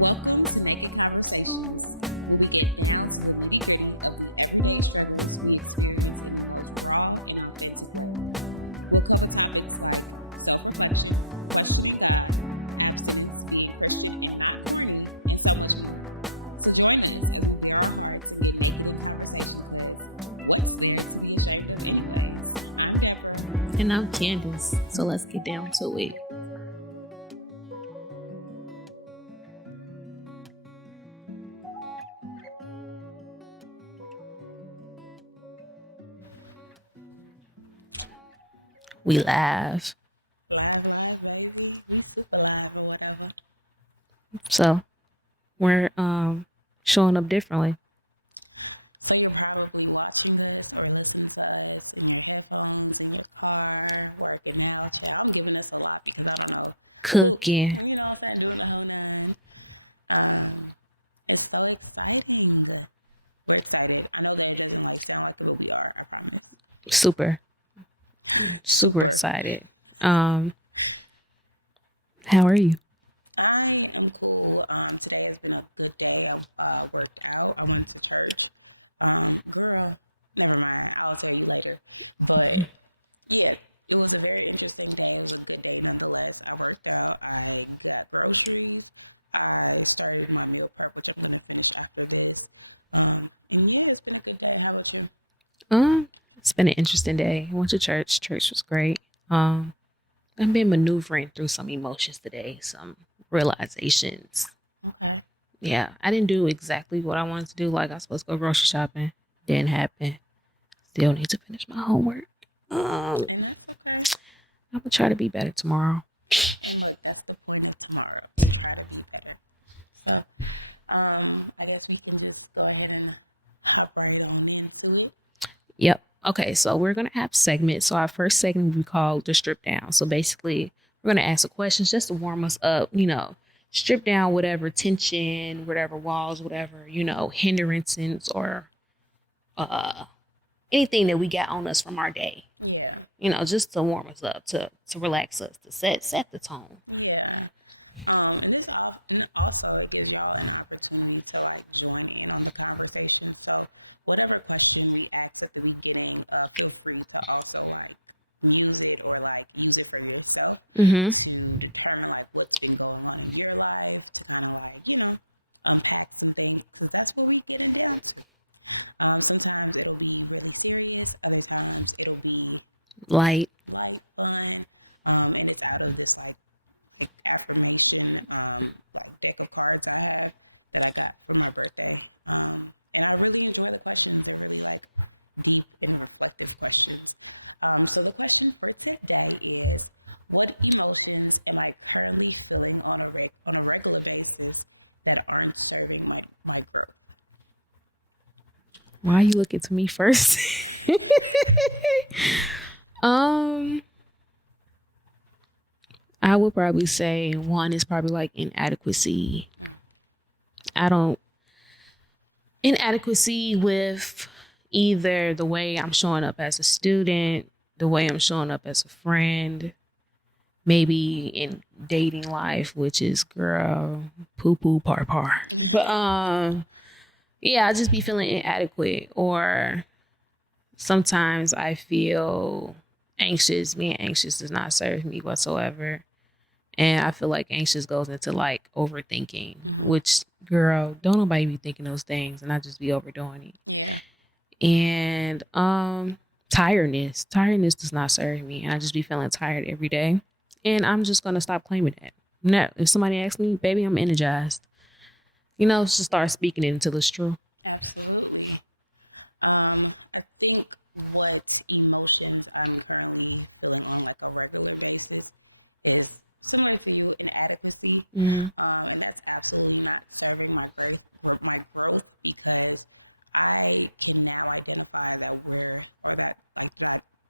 Welcome to Naked Conversations, where we get down to the nitty-gritty of the everyday struggles we experience in the most raw and authentic way. We'll cover topics like self-reflection, questioning God, abstinence, being Christian and not corny, and so much more. So join us as we bare our hearts and get naked in conversation, because what's there to be ashamed of anyways? I'm Deborah. And I'm Candace. So let's get down to it. We live. Live, baby. We super live or whatever. So we're showing up differently. So you're probably watching us or listening to us in your headphones, in your car, working out. Child, I'm giving us a lot because I don't know. Cooking. You know what I'm saying? Doing the whole nine. It's so exciting. We're excited. I know that it doesn't sound like it, but we are, I promise. Super excited. How are you? I am cool. Today has been a good day. I worked out. I went to church. Girl, never mind. I'll tell you later. But yeah, it was a very interesting day. It was a good day nonetheless. I worked out. I got groceries. I started my meal prep, which I'm going to finish after this. And yeah, it's been a good day. How about you? It's been an interesting day. I went to church. Church was great. I've been maneuvering through some emotions today, some realizations. Okay. Yeah, I didn't do exactly what I wanted to do. Like, I was supposed to go grocery shopping. Didn't happen. Still need to finish my homework. And that's okay. I'm going to try to be better tomorrow. And look, that's the point of tomorrow, to try to be better. So, I guess we can just go ahead and hop right on into it. Yep. Okay, so we're going to have segments. So our first segment we call the strip down. So basically, we're going to ask the questions just to warm us up, strip down whatever tension, whatever walls, whatever, hindrances or anything that we got on us from our day. Yeah. Just to warm us up, to relax us, to set the tone. Yeah. And also it gives y'all an opportunity to join in on the conversation. So whatever question we ask at the beginning, feel free to also muse it or use it for yourself to determine what's been going on in your life, to kind of unpack some things, because that's what we getting down to. Sometimes it'll be really serious. Other times it'll be light, fun. And it's out of this affirmation, deck of cards I have that I got for my birthday. And I really enjoy the questions. They're really deep and reflective questions. So the question for today is, what emotions am I currently feeling on a regular basis that aren't serving my growth? Why are you looking to me first? I would probably say one is probably inadequacy. Inadequacy with either the way I'm showing up as a student, the way I'm showing up as a friend, maybe in dating life, which is girl, poo par. But yeah, I just be feeling inadequate, or sometimes I feel anxious. Being anxious does not serve me whatsoever. And I feel like anxious goes into overthinking, which, girl, don't nobody be thinking those things, and I just be overdoing it. Yeah. And tiredness does not serve me, and I just be feeling tired every day. And I'm just gonna stop claiming that. No, if somebody asks me, baby, I'm energized. Just start speaking it until it's true. Absolutely. I think what emotions I'm currently feeling on a regular basis is similar to you, inadequacy. And that's absolutely not serving my growth, because I can now identify that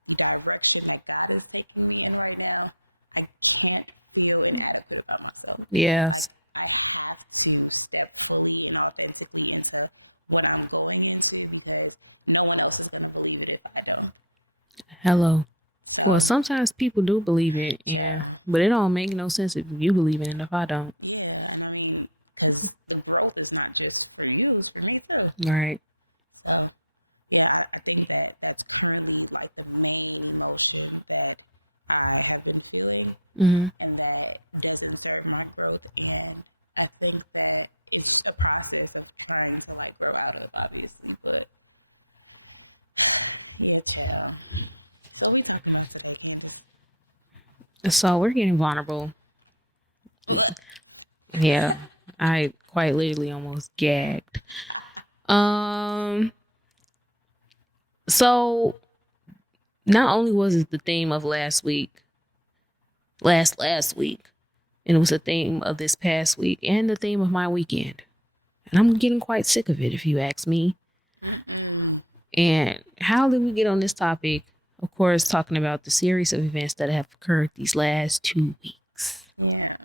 the direction that God is taking me in right now, I can't feel inadequate about myself. Yeah. I have to step fully and authentically into what I'm going into, because no one else is going to believe it if I don't. Hello. So, well, sometimes people do believe it. Yeah. But it don't make no sense if you believe in it if I don't. Yeah. And I mean, because the growth is not just for you, it's for me too. Right. So yeah, I think that that's currently like the main emotion that I have been feeling, and that doesn't serve my growth. And I think that it's a process of trying to like grow out of, obviously. But yeah, child. So what we talking about today, Candace? So we're getting vulnerable. Yeah, I quite literally almost gagged. So not only was it the theme of last week, last week, and it was the theme of this past week, and the theme of my weekend, and I'm getting quite sick of it, if you ask me. And how did we get on this topic? Of course, talking about the series of events that have occurred these last 2 weeks. Yeah.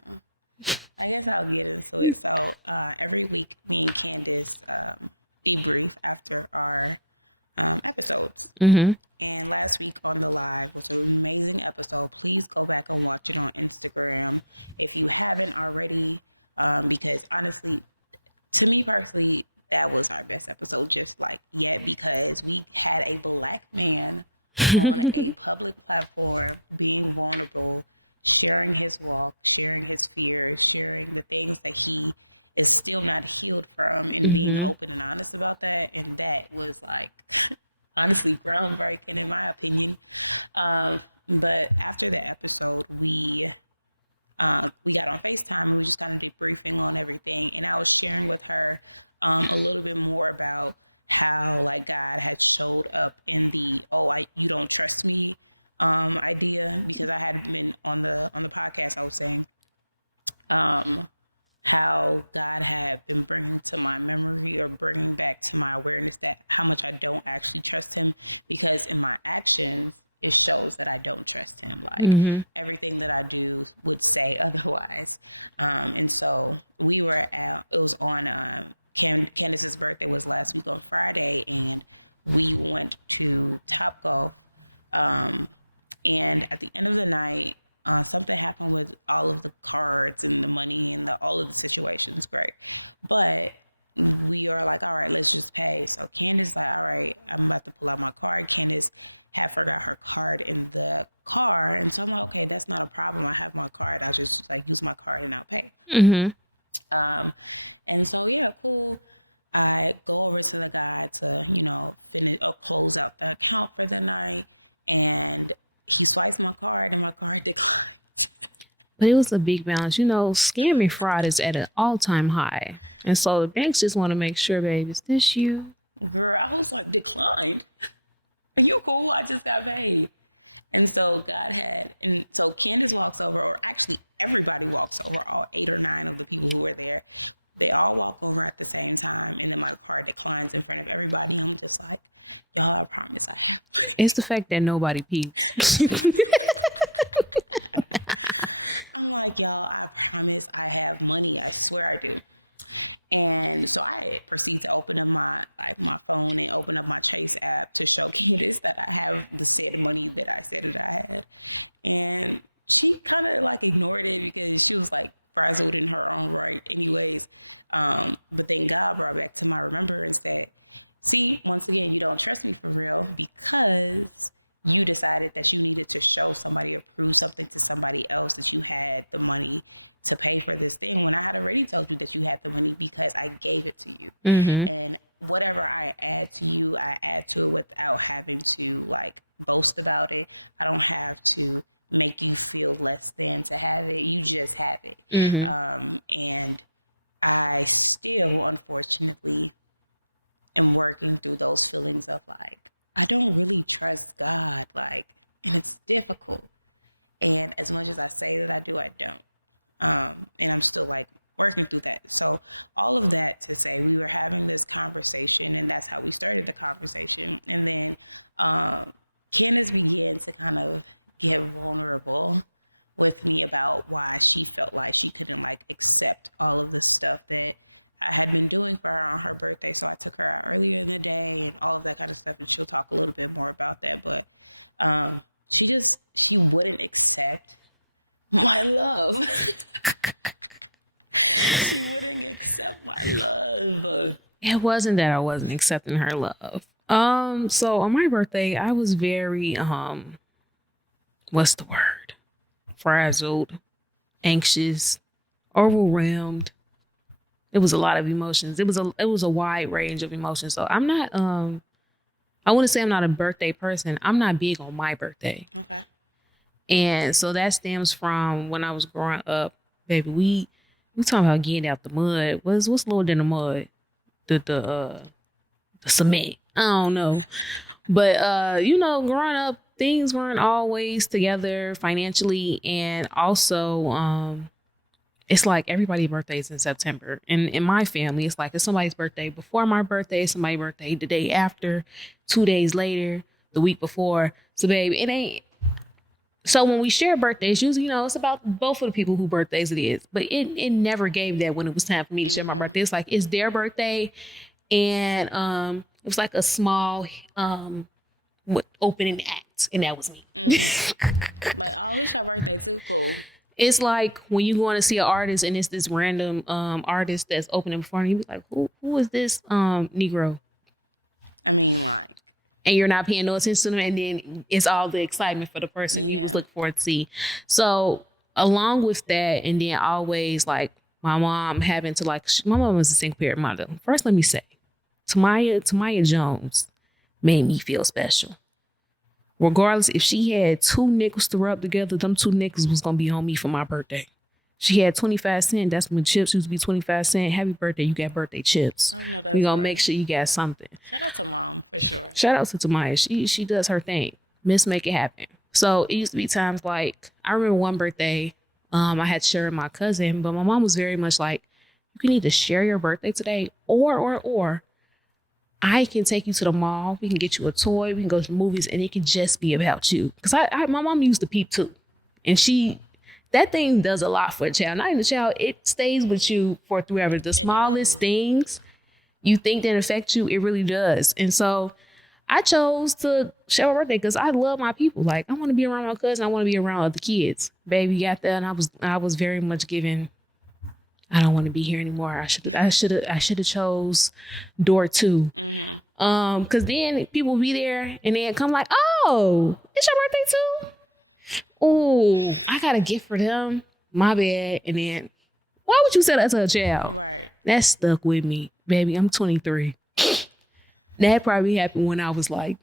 I guess I'll get into it. So every week, me and Candace debrief after our episodes. And last week on the live was an amazing episode. Please go back and watch it on Instagram if you haven't already, because honestly, to me personally, that was our best episode just like yet, because we had a Black man on a public platform being vulnerable, sharing his walk, sharing his fears, sharing the things that he is still not healed from, and being open and honest about that. And that was like honestly groundbreaking in my opinion. But after the episode, we got on FaceTime and we just kind of debriefing on everything. And I was sharing with her a little bit more about how like God had showed up in the you don't trust me idea, because I had been on the podcast, I was saying how God had been bringing to my memory, or bringing back to my awareness, that how much I don't actually trust him, because in my actions it shows that I don't trust him. Like everything that I do would say otherwise. And so we were at, it was on Candace's birthday was last week on Friday, and we went to Top Golf. And at the end of the night, something happened with all of the cards and the money and all of the situations. Great. But we are like, all right, let's just pay. So Candace like, all right, I'm about to pull out my card. Candace had forgot her card in the car. And so I'm like, okay, that's not a problem. I have my card. I'll just like use my card and I'll pay. And so, yeah, cool. I go over to the guy to, finish or close out the account for the night. And he swipes my card and my card declines. But it was a big balance. Scamming fraud is at an all-time high. And so the banks just want to make sure, babe, is this you? Girl, I was like, declined? Are you cool? I just got paid. And so so Candace walks over, or actually everybody walks over, all 8 or 9 of the people who were there. They all walk over at the same time, and then my card declines in front of everybody. I'm just like, y'all, I promise I have money. It's the fact that nobody peeped. I'm like, y'all, I promise I have money. I swear I do. And so I proceed to open up my phone and open up my Chase app to show Candace that I have the said money that I said that I had. And she kind of like ignored it because she was like frazzled in her own right anyways. But then God brought back to my remembrance that, see, once again, you don't trust me for real because you decided that you needed to show somebody or prove something to somebody else that you had the money to pay for this thing, when I had already told you that you had the money because I gave it to you. And whatever I add to you, I add to it without having to like boast about it. I don't have to make you feel less than to have it. You just have it. And I still, unfortunately, am working through those feelings of like, I don't really trust God, like, and it's difficult. And as much as I say that I do, I don't. And I'm still like working through that. So all of that to say, we were having this conversation, and that's how we started the conversation. And then Candace began to kind of get vulnerable with me about why she felt like she couldn't like accept all of the stuff that I had been doing for her on her birthday. So I took her out earlier in the day and all of that kind of stuff. And she'll talk a little bit more about that. But she wouldn't accept my love. She wouldn't accept my love. It wasn't that I wasn't accepting her love. So on my birthday, I was very what's the word? Frazzled, anxious, overwhelmed. It was a lot of emotions. It was a wide range of emotions. So I'm not I want to say I'm not a birthday person. I'm not big on my birthday. Okay. And so that stems from when I was growing up, baby. We talking about getting out the mud. What's lower than the mud? The cement. I don't know. But growing up, things weren't always together financially, and also it's like everybody's birthday is in September. And in my family, it's like it's somebody's birthday before my birthday, somebody's birthday the day after, 2 days later, the week before. So baby, it ain't. So when we share birthdays, usually, it's about both of the people whose birthdays it is. But it never gave that when it was time for me to share my birthday. It's like, it's their birthday. And it was like a small opening act. And that was me. But I wish her birthday too. Cool. It's like when you going to see an artist and it's this random artist that's opening before you, be like, who is this Negro? I mean, like. And you're not paying no attention to them, and then it's all the excitement for the person you was looking forward to see. So along with that, and then always like my mom having to my mom was a single parent mother. First, let me say, Tamaya Jones made me feel special. Regardless, if she had 2 nickels to rub together, them 2 nickels was gonna be on me for my birthday. She had 25 cents. That's when chips used to be 25 cents. Happy birthday, you got birthday chips. Oh, no, that's we gonna make sure you got something. Shout out to mom for sure. Shout out to Tamaya. She does her thing. Miss make it happen. So it used to be times like, I remember one birthday, I had to share with my cousin, but my mom was very much like, you can either share your birthday today or I can take you to the mall. We can get you a toy. We can go to the movies, and it can just be about you. Because my mom used to peep too. And that thing does a lot for a child. Not even a child, it stays with you for forever. The smallest things you think that affect you, it really does. And so I chose to share my birthday because I love my people. Like, I want to be around my cousin. I want to be around other kids. Baby got that, and I was very much given, I don't want to be here anymore. I should have chose door 2. Mm-hmm. Because then people will be there and then come like, oh, it's your birthday too? Oh, I got a gift for them. My bad. And then, why would you say that to a child? Right. That stuck with me, baby. I'm 23. That probably happened when I was like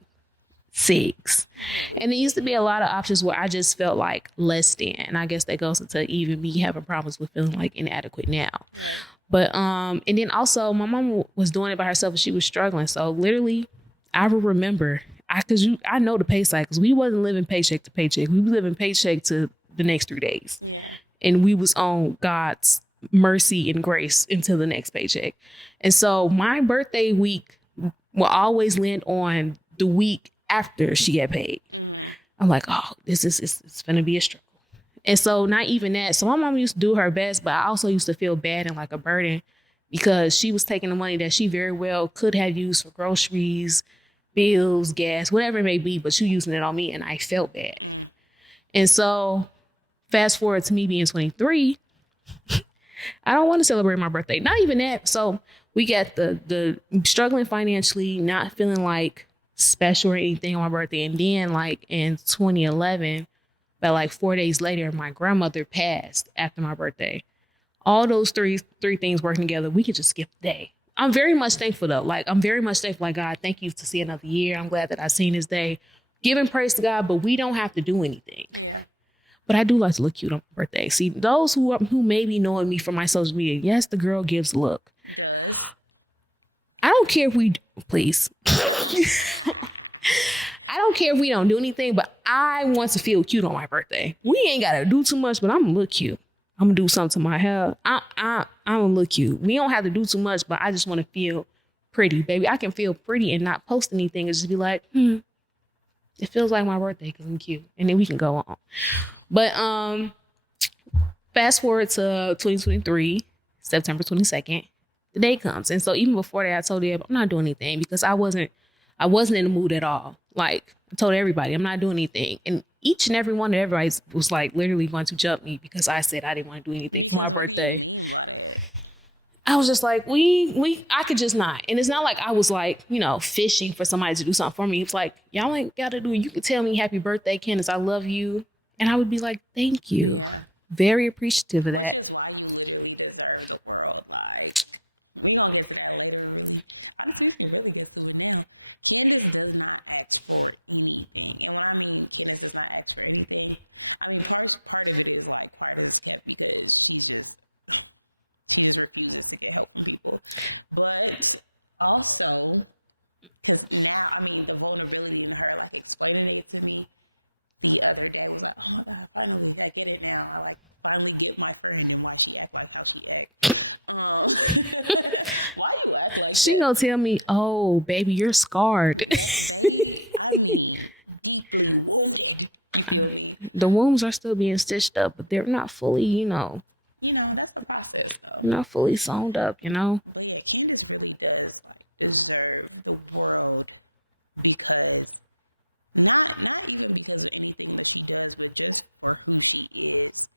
6. And there used to be a lot of options where I just felt like less than. And I guess that goes into even me having problems with feeling like inadequate now. Right. But, and then also my mom was doing it by herself and she was struggling. So literally, I will remember, I know the pay cycles. We wasn't living paycheck to paycheck. We were living paycheck to the next 3 days. Yeah. And we was on God's mercy and grace until the next paycheck. And so my birthday week will always land on the week after she got paid. Mm-hmm. I'm like, oh, it's going to be a struggle. And so not even that. So my mom used to do her best, but I also used to feel bad and like a burden because she was taking the money that she very well could have used for groceries, bills, gas, whatever it may be, but she using it on me and I felt bad. Mm. And so fast forward to me being 23, I don't want to celebrate my birthday. Not even that. So we got the struggling financially, not feeling like special or anything on my birthday. And then like in 2011, about like 4 days later, my grandmother passed after my birthday. All those three things working together, we could just skip the day. I'm very much thankful though. Like, I'm very much thankful. Like, God, thank you to see another year. I'm glad that I've seen this day. Giving praise to God, but we don't have to do anything. Yeah. But I do like to look cute on my birthday. See, those who may be knowing me from my social media, yes, the girl gives a look. Does. I don't care if we, please. I don't care if we don't do anything, but I want to feel cute on my birthday. Yeah. We ain't got to do too much, but I'm going to look cute. I'm going to do something to my hair. I'm going to look cute. We don't have to do too much, but I just want to feel pretty, baby. I can feel pretty and not post anything and just be like, it feels like my birthday because I'm cute. And then we can go on. But fast forward to 2023, September 22nd, the day comes. And so even before that, I told Deb, I'm not doing anything because I wasn't in the mood at all. Like, I told everybody, I'm not doing anything. And each and every one of everybody was like literally going to jump me because I said I didn't want to do anything. Because what do you mean by that? I was just like, I could just not. And it's not like I was like, fishing for somebody to do something for me. It's like, y'all ain't got to do it. You could tell me happy birthday, Candace, I love you. And I would be like, thank you. Yeah. Very appreciative of that. Which is why you literally deserve the world. Like, we gonna get to that later, really. Honestly, we can really get to it now. Candace does not ask for anything. And when I mean Candace does not ask for anything, I mean, part of it is like quiet as kept because she just refuses to get help from people. But also, because now, I mean, the vulnerability in her, like explaining it to me the other day was like, oh my God, finally, I get it now. I like finally get my friend and why she act like how she act. Why you act like she that? Gonna tell me, oh, baby, you're scarred. I mean, deeply wounded. You feel me? The wounds are still being stitched up, but they're not fully, that's a process though. Not fully sewn up, But yeah, Candace really does like deserve the world because not even because of anything that she does, but just for who she is.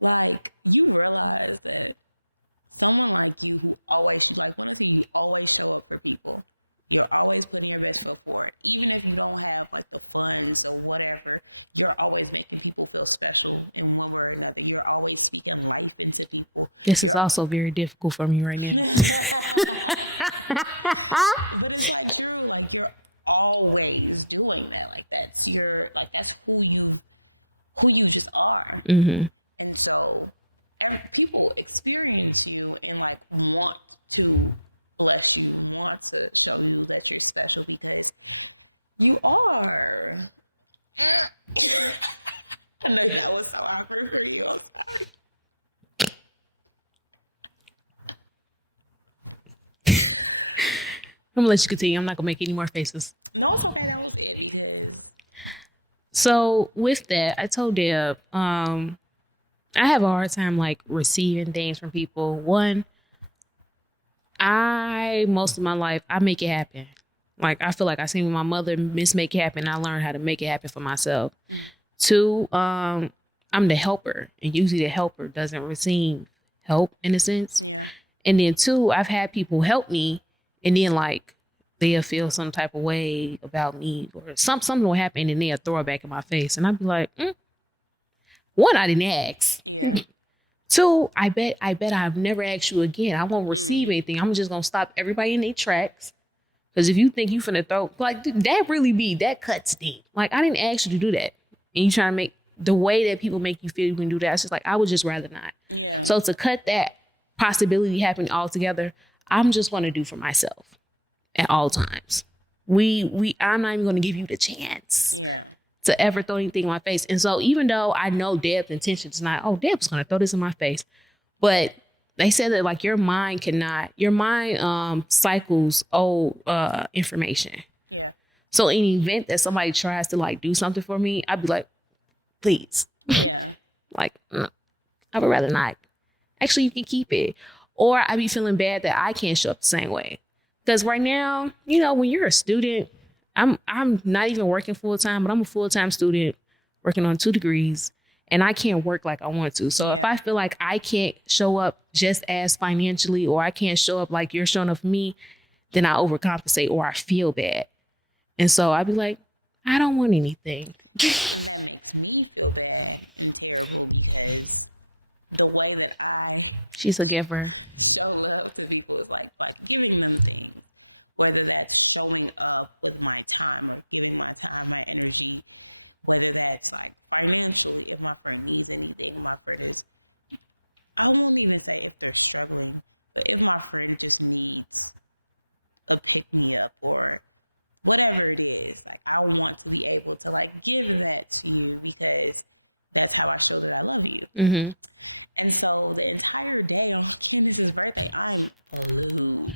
Like, you realize that someone like you who always, when I say you always show up for people, you're always putting your best foot forward. Even if you don't have like the funds or whatever, you're always making people feel special in one way or another. You're always speaking life into people. This is also very difficult for me right now. But it's like true, like you're always doing that. Like that's who you just are. Mm-hmm. And so people experience you and like want to bless you, want to show you that you're special because you are. I know that was so awkward for you. I'm sorry. I'm gonna let you continue. I'm not gonna make any more faces. No, it's okay. That was it because. So with that, I told Deb, I have a hard time like receiving things from people. One, most of my life, I make it happen. Like, I feel like I seen my mother make it happen. I learned how to make it happen for myself. Mm. Two, I'm the helper, and usually the helper doesn't receive help in a sense. Yeah. And then two, I've had people help me, and then like they'll feel some type of way about me, or something will happen, and they'll throw it back in my face, and I'd be like, one, I didn't ask. Yeah. Two, I bet I've never asked you again. I won't receive anything. I'm just gonna stop everybody in their tracks. Because if you think you finna throw, like, that cuts deep. Like, I didn't ask you to do that. And you trying to make the way that people make you feel you can do that. It's just like, I would just rather not. Yeah. So to cut that possibility happening altogether, I'm just gonna do for myself at all times. I'm not even gonna give you the chance. Yeah. To ever throw anything in my face. And so even though I know Deb's intention is not, Deb's gonna throw this in my face. But they said that like your mind cycles old information. Yeah. So in the event that somebody tries to like do something for me, I'd be like, please. Yeah. Like, I would rather not. Actually, you can keep it. Or I'd be feeling bad that I can't show up the same way. Because right now, when you're a student, I'm not even working full time, but I'm a full time student working on 2 degrees, and I can't work like I want to. So if I feel like I can't show up just as financially, or I can't show up like you're showing up for me, then I overcompensate or I feel bad. And so I'd be like, I don't want anything. And that makes me feel bad and terrible because the way that she's a giver, show love to people is like giving them things. Whether that's showing up with my time or giving my time, my energy, whether that's like financially, if my friend needs anything, I won't even say if they're struggling, but if my friend just needs a pick me up or whatever it is, like I want to be able to like give that to you because that's how I show that I love you. Mm-hmm. And so the entire day on Candace's birthday, I'm blue.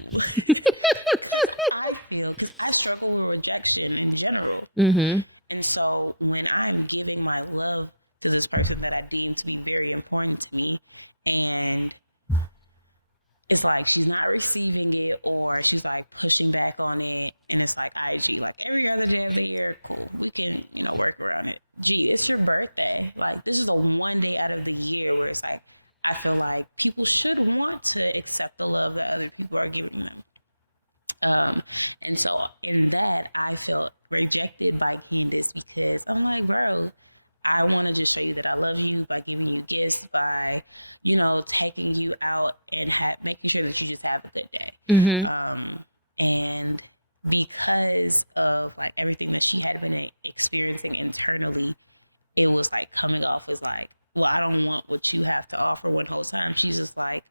Because I struggle with rejection in general. Mm-hmm. And so when I'm giving my love to this person that I deem to be very important to me, and it's like she's not receiving it or she's like pushing back on it, and it's like, IG, like every other day of the year, cool, we can, work around it. Gee, it's your birthday. Like, this is the one day out of the year where it's like, I feel like people should want to accept the love that other people are giving them. And so in that, I felt rejected by Candace because I'm like, bro, I want to just show you that I love you by giving you gifts, by, taking you out and making sure that you just have a good day. And because of like everything that she had been experiencing internally, it was like coming off as like, well, I don't want what you have to offer one whole time. She's just like,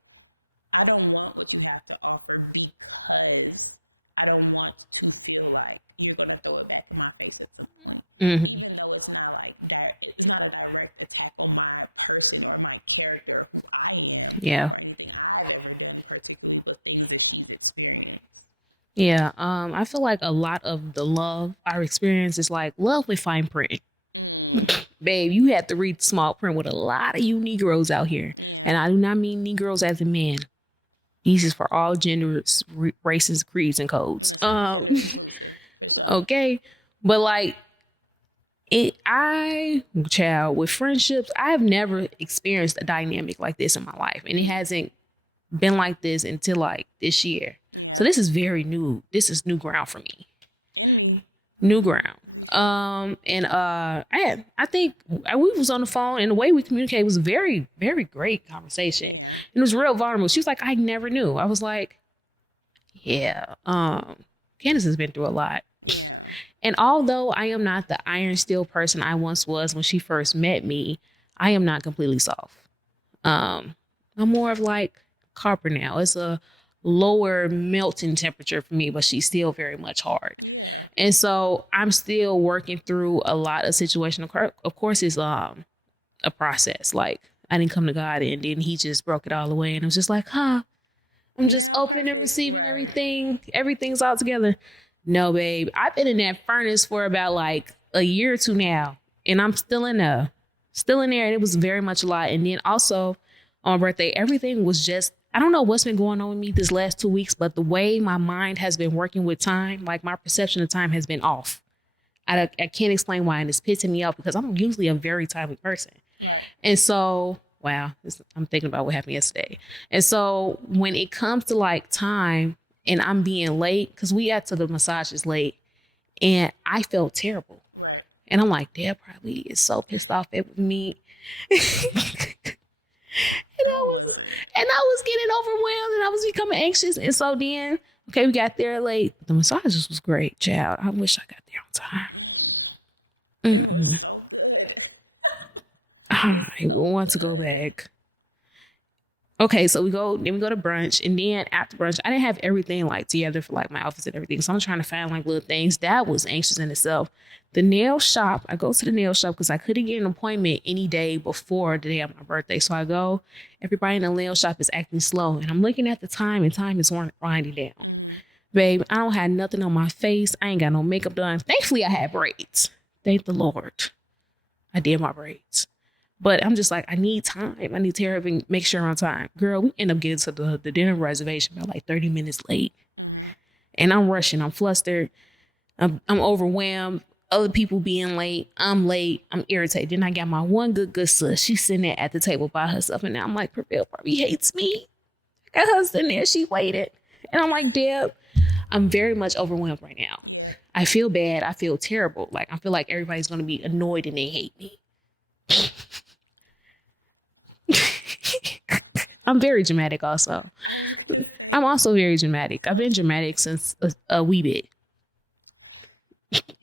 I don't want what you have to offer because I don't want to feel like you're going to throw it back in my face at some point. Even though it's not like it's not a direct attack on my person or my character, who I am, or anything I've ever done particularly, but things that she's experienced. Yeah. I feel like a lot of the love I experience is like love with fine print. Babe, you have to read small print with a lot of you Negroes out here. And I do not mean Negroes as a man. These is for all genders, races, creeds, and codes. Gender inclusive, for sure. Okay. But like, with friendships, I have never experienced a dynamic like this in my life. And it hasn't been like this until like this year. So this is very new. This is new ground for me. And me. New ground. I think we was on the phone, and the way we communicated was a very, very great conversation. And it was real vulnerable. She was like, I never knew. I was like, Candace has been through a lot. And although I am not the iron steel person I once was when she first met me, I am not completely soft. I'm more of like copper now. It's a lower melting temperature for me, but she's still very much hard. And so I'm still working through a lot of situations. Of course, it's a process. Like, I didn't come to God and then he just broke it all away, and I was just like, I'm just now open and receiving everything. Everything's all together. No, babe, I've been in that furnace for about like a year or two now, and I'm still in there. And it was very much a lot. And then also on my birthday, everything was just, I don't know what's been going on with me this last 2 weeks, but the way my mind has been working with time, like my perception of time has been off. I can't explain why, and it's pissing me off because I'm usually a very timely person. And so, I'm thinking about what happened yesterday. And so when it comes to like time and I'm being late, because we got to the massages late, and I felt terrible. And I'm like, Deb probably is so pissed off at me. I wasn't. And I was getting overwhelmed and I was becoming anxious. And so then, we got there late. The massages was great, child. I wish I got there on time. It was so good. I want to go back. Okay, so we go to brunch, and then after brunch, I didn't have everything like together for like my outfits and everything. So I'm trying to find like little things. That was anxious in itself. The nail shop, I go to the nail shop because I couldn't get an appointment any day before the day of my birthday. So I go, everybody in the nail shop is acting slow, and I'm looking at the time, and time is winding down. Babe, I don't have nothing on my face. I ain't got no makeup done. Thankfully, I had braids. Thank the Lord. I did my braids. But I'm just like, I need time. I need to hurry up and make sure I'm on time. Girl, we end up getting to the dinner reservation about like 30 minutes late. And I'm rushing. I'm flustered. I'm overwhelmed. Other people being late. I'm late. I'm irritated. Then I got my one good sis. She's sitting there at the table by herself. And now I'm like, Purple probably hates me. I got her sitting there. She waited. And I'm like, Deb, I'm very much overwhelmed right now. I feel bad. I feel terrible. Like, I feel like everybody's going to be annoyed and they hate me. I'm very dramatic also. I was going to say. I'm also very dramatic. I've been dramatic since a wee bit.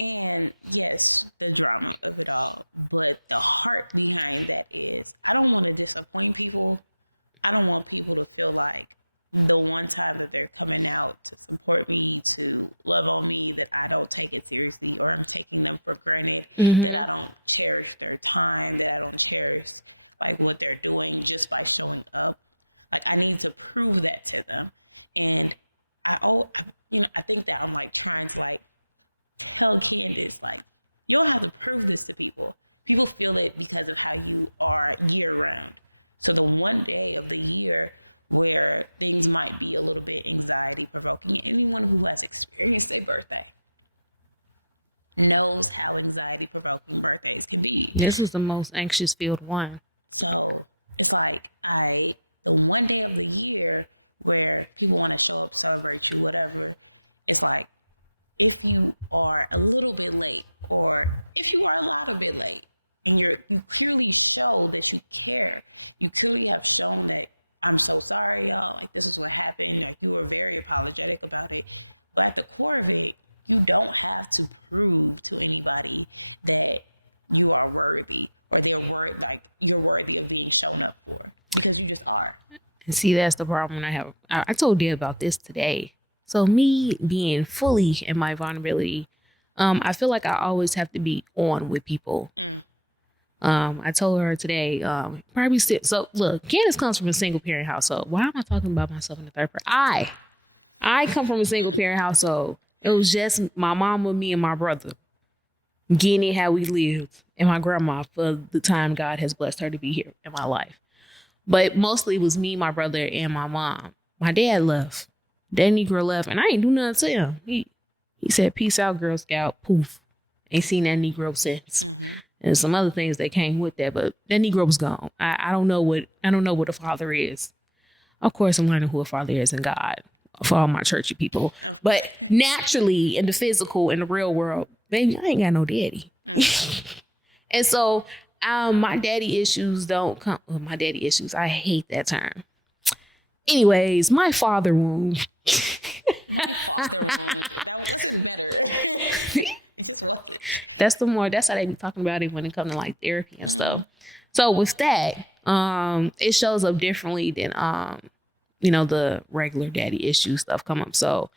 And yes, the drama of it all. But the heart behind that is, I don't want to disappoint people. I don't want people to feel like the one time that they're coming out to support me, to love on me, that I don't take it seriously, or I'm taking them for granted, that I don't cherish their time, that I don't cherish like what they're doing just by showing up. Like, I need to prove that to them. And I think that I'm like trying to like tell Candace, like, you don't have to prove this to people. People feel it because of how you are year round. So the one day of the year where things might be a little bit anxiety provoking, anyone who has experienced a birthday knows how anxiety provoking birthdays can be. This is the most anxious filled one. So it's like the one day of the year where people want to show up, celebrate you, whatever. It's like, if you are a little bit late, or if you are a lot a bit late, and you clearly show that you care, you clearly have shown that I'm so sorry, y'all. Like, this is what happened. Like, you were very apologetic about it. But at the core of it, you don't have to prove to anybody that you are worthy, or you're worthy of being shown up for, because you just are. And see, that's the problem I have. I told Deb about this today. So me being fully in my vulnerability, I feel like I always have to be on with people. I told her today, probably so look, Candace comes from a single parent household. Why am I talking about myself in the third person? I come from a single parent household. It was just my mama, me, and my brother getting it how we lived, and my grandma for the time God has blessed her to be here in my life. But mostly it was me, my brother, and my mom. My dad left. That Negro left, and I ain't do nothing to him. He said, "Peace out, Girl Scout." Poof. Ain't seen that Negro since. And some other things that came with that, but that Negro was gone. I don't know what a father is. Of course, I'm learning who a father is in God for all my churchy people. But naturally, in the physical, in the real world, baby, I ain't got no daddy. And so my daddy issues don't come. Well, my daddy issues, I hate that term. Anyways, my father wound. My father wound. That wasn't better. It just wasn't. That's how they be talking about it when it comes to like therapy and stuff. So with that, it shows up differently than the regular daddy issue stuff come up. So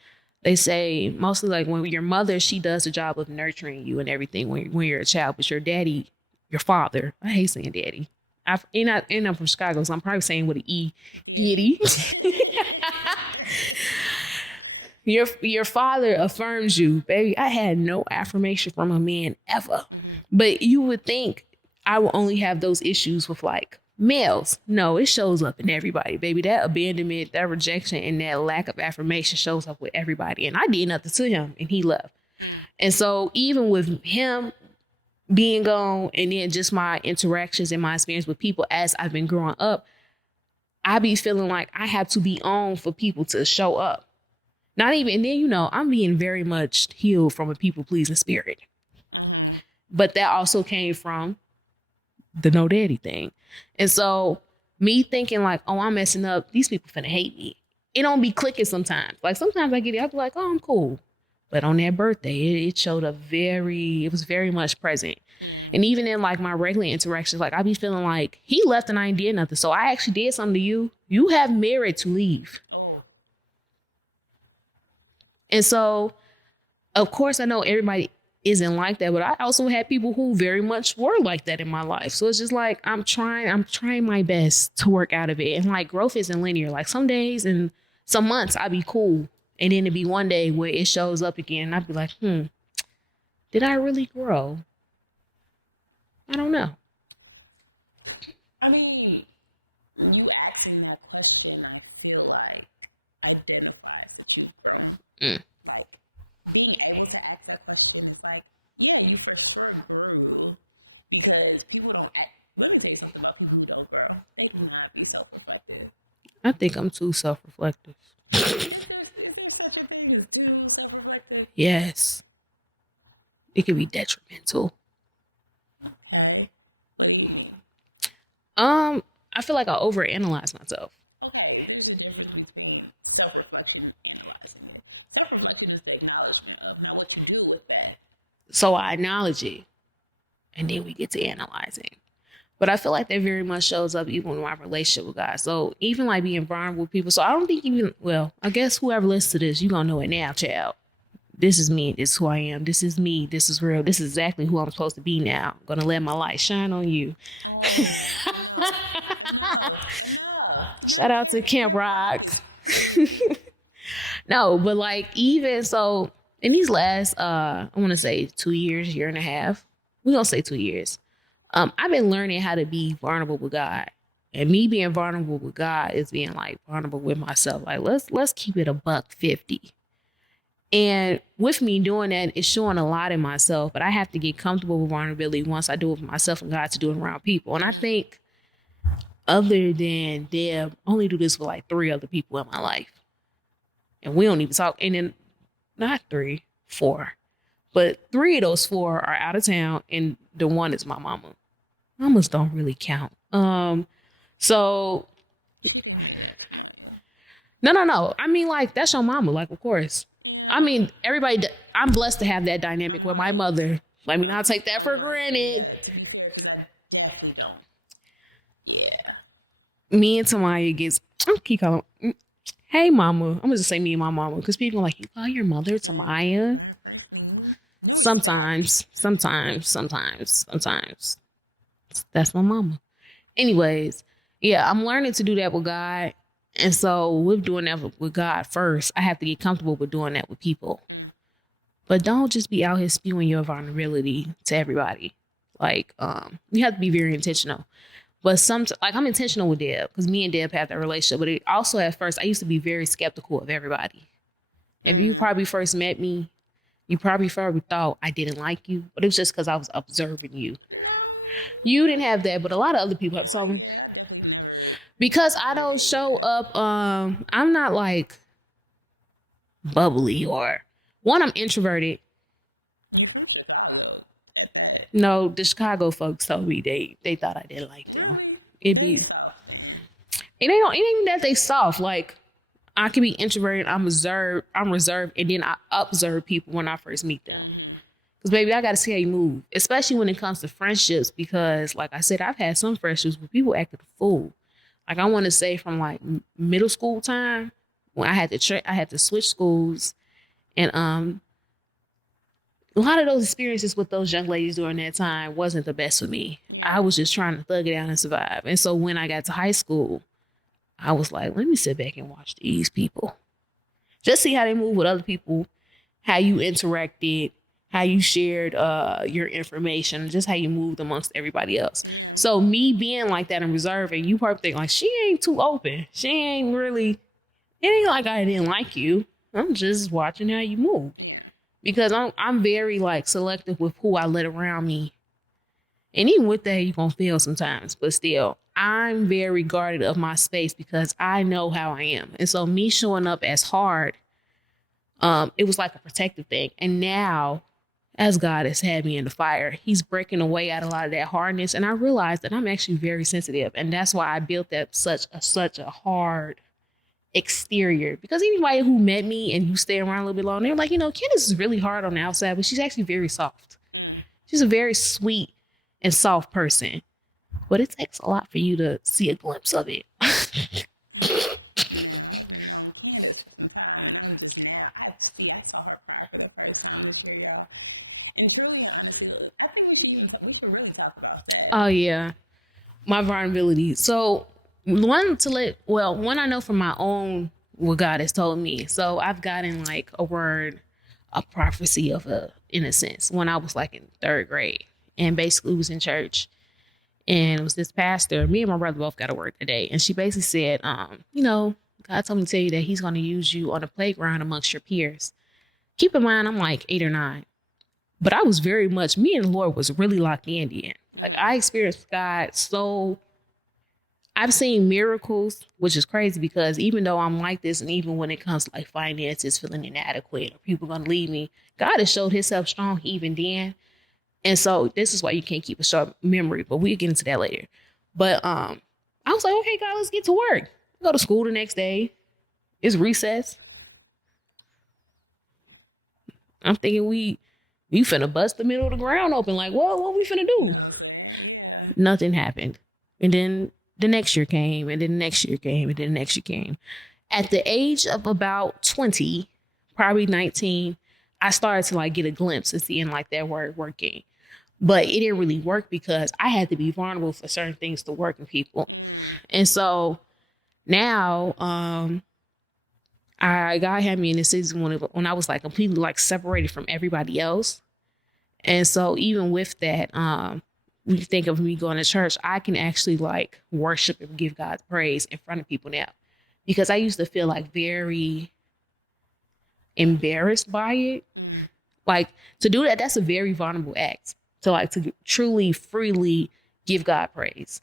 they say mostly like when your mother, she does the job of nurturing you and everything when you're a child, but your daddy, your father, I hate saying daddy. I'm from Chicago, so I'm probably saying with an E. Daddy. Your father affirms you, baby. I had no affirmation from a man ever. But you would think I will only have those issues with like males. No, it shows up in everybody, baby. That abandonment, that rejection, and that lack of affirmation shows up with everybody. And I did nothing to him, and he left. And so even with him being gone, and then just my interactions and my experience with people as I've been growing up, I be feeling like I have to be on for people to show up. Not even, and then, I'm being very much healed from a people-pleasing spirit. But that also came from the no daddy thing. And so me thinking like, oh, I'm messing up, these people finna hate me. It don't be clicking sometimes. Like sometimes I get it, I be like, oh, I'm cool. But on that birthday, it showed up it was very much present. Yeah. And even in like my regular interactions, like I be feeling like he left and I ain't did nothing. So I actually did something to you. You have merit to leave. Oh. And so, of course, I know everybody isn't like that, but I also had people who very much were like that in my life. So it's just like, I'm trying my best to work out of it. And like growth isn't linear. Like some days and some months I'd be cool. And then it'd be one day where it shows up again. And I'd be like, did I really grow? I don't know. I mean, you asking that question, I feel like identifies that you've grown. Like being able to ask that question is like, yeah, you for sure grew, because people don't let me tell you something about people who don't grow. They do not be self-reflective. I think I'm too self-reflective. Is there such a thing as too self-reflective? Yes. It can be detrimental. Okay. What do you mean? I feel like I overanalyze myself. Okay, there's a difference between self-reflection and analyzing it. Self-reflection is the acknowledgement of now what you do with that. So I acknowledge it, and then we get to analyzing. But I feel like that very much shows up even in my relationship with God. So even like being vulnerable with people. So I don't think I guess whoever listens to this, you're going to know it now, child. This is me. This is who I am. This is me. This is real. This is exactly who I'm supposed to be now. I'm going to let my light shine on you. Oh, enough. Shout out to Camp Rock. It's crazy. No, but like even so in these last, I want to say 2 years, year and a half. We're going to say 2 years. I've been learning how to be vulnerable with God. And me being vulnerable with God is being like vulnerable with myself. Like let's keep it $150. And with me doing that, it's showing a lot in myself, but I have to get comfortable with vulnerability once I do it with myself and God to do it around people. And I think other than Deb, I only do this with like 3 other people in my life. And we don't even talk. And then not 3, 4. But 3 of those 4 are out of town, and the one is my mama. Mamas don't really count. So She didn't mean that to Maya. No. I mean, like, that's your mama, like, of course. Yeah. I mean, everybody, I'm blessed to have that dynamic with my mother. Let me not take that for granted. Yeah, to be fair, because I definitely don't. Yeah. Me and Tamaya gets, I keep calling, hey, mama. I'm going to just say me and my mama, because people are like, you call your mother Tamaya? My first name. No Sometimes. That's my mama. Anyways, yeah, I'm learning to do that with God. And so with doing that with God first, I have to get comfortable with doing that with people. But don't just be out here spewing your vulnerability to everybody. Like, you have to be very intentional. But like, I'm intentional with Deb because me and Deb have that relationship. But it also, at first, I used to be very skeptical of everybody. And you probably first met me, you probably thought I didn't like you, but it was just because I was observing you. No. You didn't have that, but a lot of other people have. So, yeah, I definitely never. Because I don't show up, I'm not like bubbly or I'm introverted. You're from Chicago at that. No, the Chicago folks told me they thought I didn't like them. Really? They soft then. It ain't even that they soft. Like, I can be introverted, I'm reserved, and then I observe people when I first meet them. Because, baby, I got to see how you move, especially when it comes to friendships. Because, like I said, I've had some friendships where people acted a fool. Like, I want to say from like middle school time when I had to switch schools, and a lot of those experiences with those young ladies during that time wasn't the best for me. Yeah. I was just trying to thug it out and survive. And so when I got to high school, I was like, let me sit back and watch these people. Just see how they move with other people, how you interacted, how you shared your information, just how you moved amongst everybody else. Yeah. So me being like that and reserving, you probably think like, she ain't too open. She ain't really, it ain't like I didn't like you. I'm just watching how you move. Yeah. Because I'm very like selective with who I let around me. And even with that, you're going to fail sometimes. But still, I'm very guarded of my space because I know how I am. And so me showing up as hard, it was like a protective thing. And now, as God has had me in the fire, he's breaking away at a lot of that hardness. And I realized that I'm actually very sensitive. And that's why I built that such a hard exterior. Because anybody who met me and who stay around a little bit longer, they're like, Candace is really hard on the outside, but she's actually very soft. She's a very sweet and soft person. But it takes a lot for you to see a glimpse of it. No, I've been known Candace for some time, and I'm just now. I saw her cry for the first time this year, y'all. And truly and honestly, I think we should really talk about that. Oh yeah, my vulnerability. So one I know from my own what God has told me. So I've gotten like a prophecy in a sense, when I was like in 3rd grade, and basically was in church. And it was this pastor, me and my brother both got to work today. And she basically said, God told me to tell you that he's going to use you on the playground amongst your peers. Keep in mind, I'm like 8 or 9. But I was very much, me and the Lord was really locked in. Like, I experienced God so, I've seen miracles, which is crazy because even though I'm like this, and even when it comes to like finances, feeling inadequate, or people going to leave me, God has showed himself strong even then. And so this is why you can't keep a short memory, but we'll get into that later. But I was like, okay, God, let's get to work. Go to school the next day. It's recess. I'm thinking we finna bust the middle of the ground open. Like, what we finna do? You know what I'm saying? Yeah. Nothing happened. And then the next year came, and then the next year came, and then the next year came. At the age of about 20, probably 19, I started to like get a glimpse of seeing like that word working. But it didn't really work because I had to be vulnerable for certain things to work with people. And so now, God had me in this season when I was like completely like separated from everybody else. And so even with that, when you think of me going to church, I can actually like worship and give God praise in front of people now. Because I used to feel like very embarrassed by it. Like, to do that, that's a very vulnerable act. To truly freely give God praise.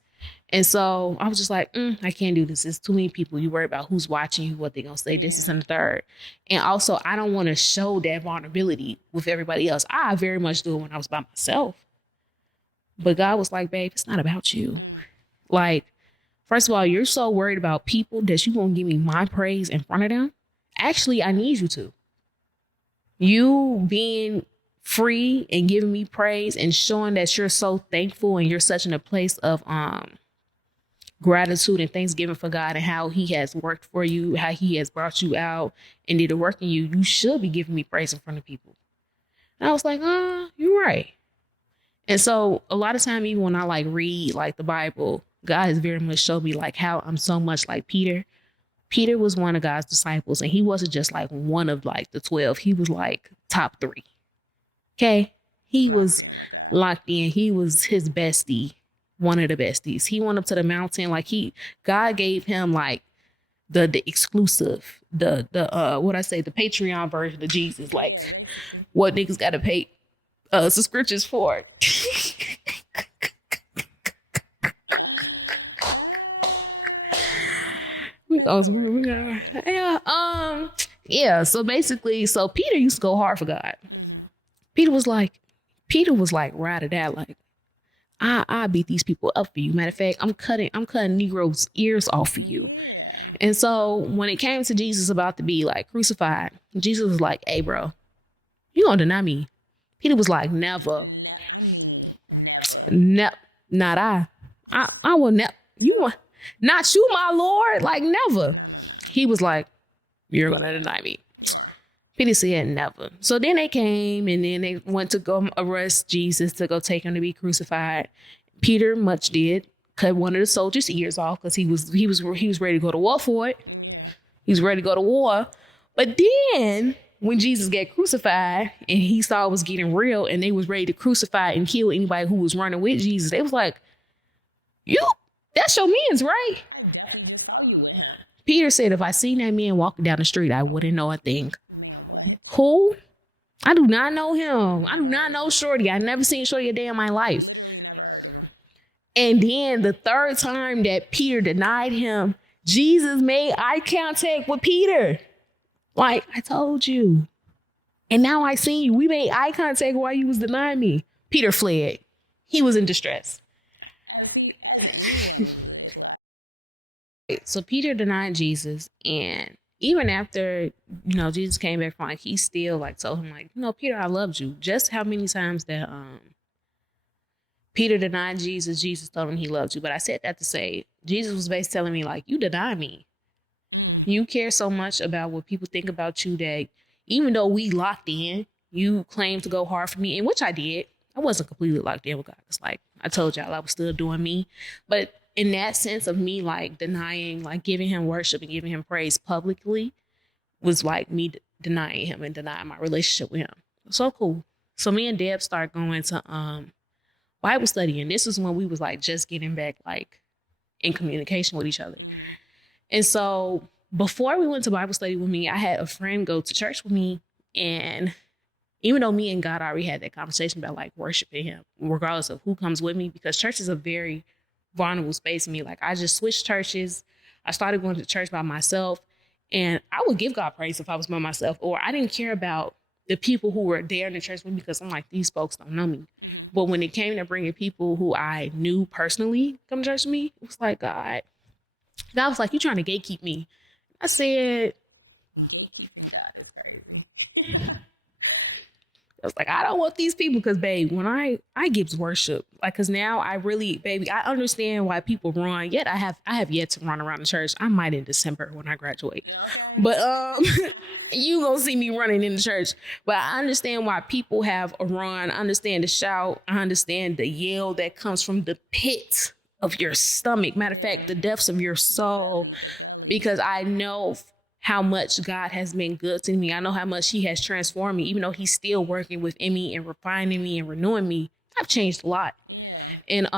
And so I was just like, I can't do this. It's too many people. You worry about who's watching you, what they're going to say, this is and the third. And also, I don't want to show that vulnerability with everybody else. I very much do it when I was by myself. But God was like, babe, it's not about you. Like, first of all, you're so worried about people that you won't give me my praise in front of them. Actually, I need you to. You being free and giving me praise and showing that you're so thankful and you're such in a place of gratitude and thanksgiving for God and how he has worked for you, how he has brought you out and did the work in you. You should be giving me praise in front of people. And I was like, you're right. And so a lot of time, even when I like read like the Bible, God has very much showed me like how I'm so much like Peter. Peter was one of God's disciples, and he wasn't just like one of like the 12. He was like top 3. Okay. He was locked in. He was his bestie, one of the besties. He went up to the mountain. Like God gave him like the exclusive, the Patreon version of Jesus. Like, yeah, basically. What niggas got to pay subscriptions for. It's a work in progress. Yeah. So basically, Peter used to go hard for God. Mm-hmm. Peter was like, right at that. Like, I beat these people up for you. Matter of fact, I'm cutting Negroes' ears off for you. Yeah. And so when it came to Jesus about to be like crucified, Jesus was like, hey, bro, you gonna deny me? Peter was like, never. Never. No, not I. I will never. Not you, my Lord. Like, never. No. He was like, you're going to deny me. You are. Peter said, never. So then they came and then they went to go arrest Jesus to go take him to be crucified. Peter much did cut one of the soldiers' ears off because he was ready to go to war for it. Yeah. He was ready to go to war. But then when Jesus got crucified and he saw it was getting real and they was ready to crucify and kill anybody who was running with Jesus, they was like, that's your man's, right? I definitely just saw you with him. Peter said, if I seen that man walking down the street, I wouldn't know a thing. Man, what? Who? I do not know him. I do not know Shorty. I never seen Shorty a day in my life. Literally never heard of him. And then the third time that Peter denied him, Jesus made eye contact with Peter. Like, I told you. And now I seen you. We made eye contact while you was denying me. Peter fled. He was in distress. As anyone would. Like. So Peter denied Jesus, and even after, Jesus came back from, like, he still like told him, like, Peter, I loved you. Just how many times that Peter denied Jesus, Jesus told him he loved you. But I said that to say, Jesus was basically telling me, like, you deny me. You care so much about what people think about you that even though we locked in, you claim to go hard for me, and which I did. I wasn't completely locked in with God. It's like, I told y'all I was still doing me. But in that sense of me, like, denying, like, giving him worship and giving him praise publicly was like me denying him and denying my relationship with him. So cool. So me and Deb started going to Bible study. And this is when we was like just getting back, like, in communication with each other. Mm-hmm. And so before we went to Bible study with me, I had a friend go to church with me. And even though me and God already had that conversation about, like, worshiping him, regardless of who comes with me, because church is a very vulnerable space for me. Like, I just switched churches. I started going to church by myself, and I would give God praise if I was by myself, or I didn't care about the people who were there in the church with me because I'm like, these folks don't know me. Mm-hmm. But when it came to bringing people who I knew personally come to church with me, it was like, God was like, you trying to gatekeep me. I said, gatekeeping God is crazy. I was like, I don't want these people because, babe, when I gives worship, like, because now I really, baby, I understand why people run. Yet I have yet to run around the church. I might in December when I graduate. Okay. But you gonna see me running in the church. But I understand why people have a run. I understand the shout. I understand the yell that comes from the pit of your stomach. Matter of fact, the depths of your soul. The belly. Because I know how much God has been good to me. I know how much he has transformed me, even though he's still working within me and refining me and renewing me. I've changed a lot. Yeah. And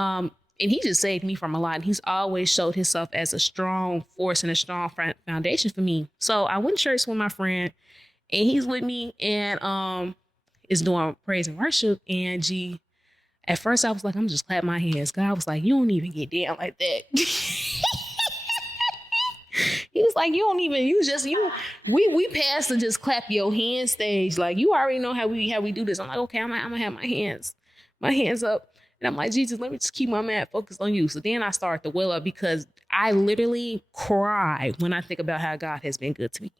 he just saved me from a lot. He's always showed himself as a strong force and a strong foundation for me. So I went to church with my friend, and he's with me and is doing praise and worship. And At first, I was like, I'm just clapping my hands. God was like, you don't even get down like that. He was like, we passed the just clap your hands stage. Like, you already know how we do this. I'm like, okay, I'm gonna have my hands up. And I'm like, Jesus, let me just keep my mind focused on you. So then I start to well up because I literally cry when I think about how God has been good to me.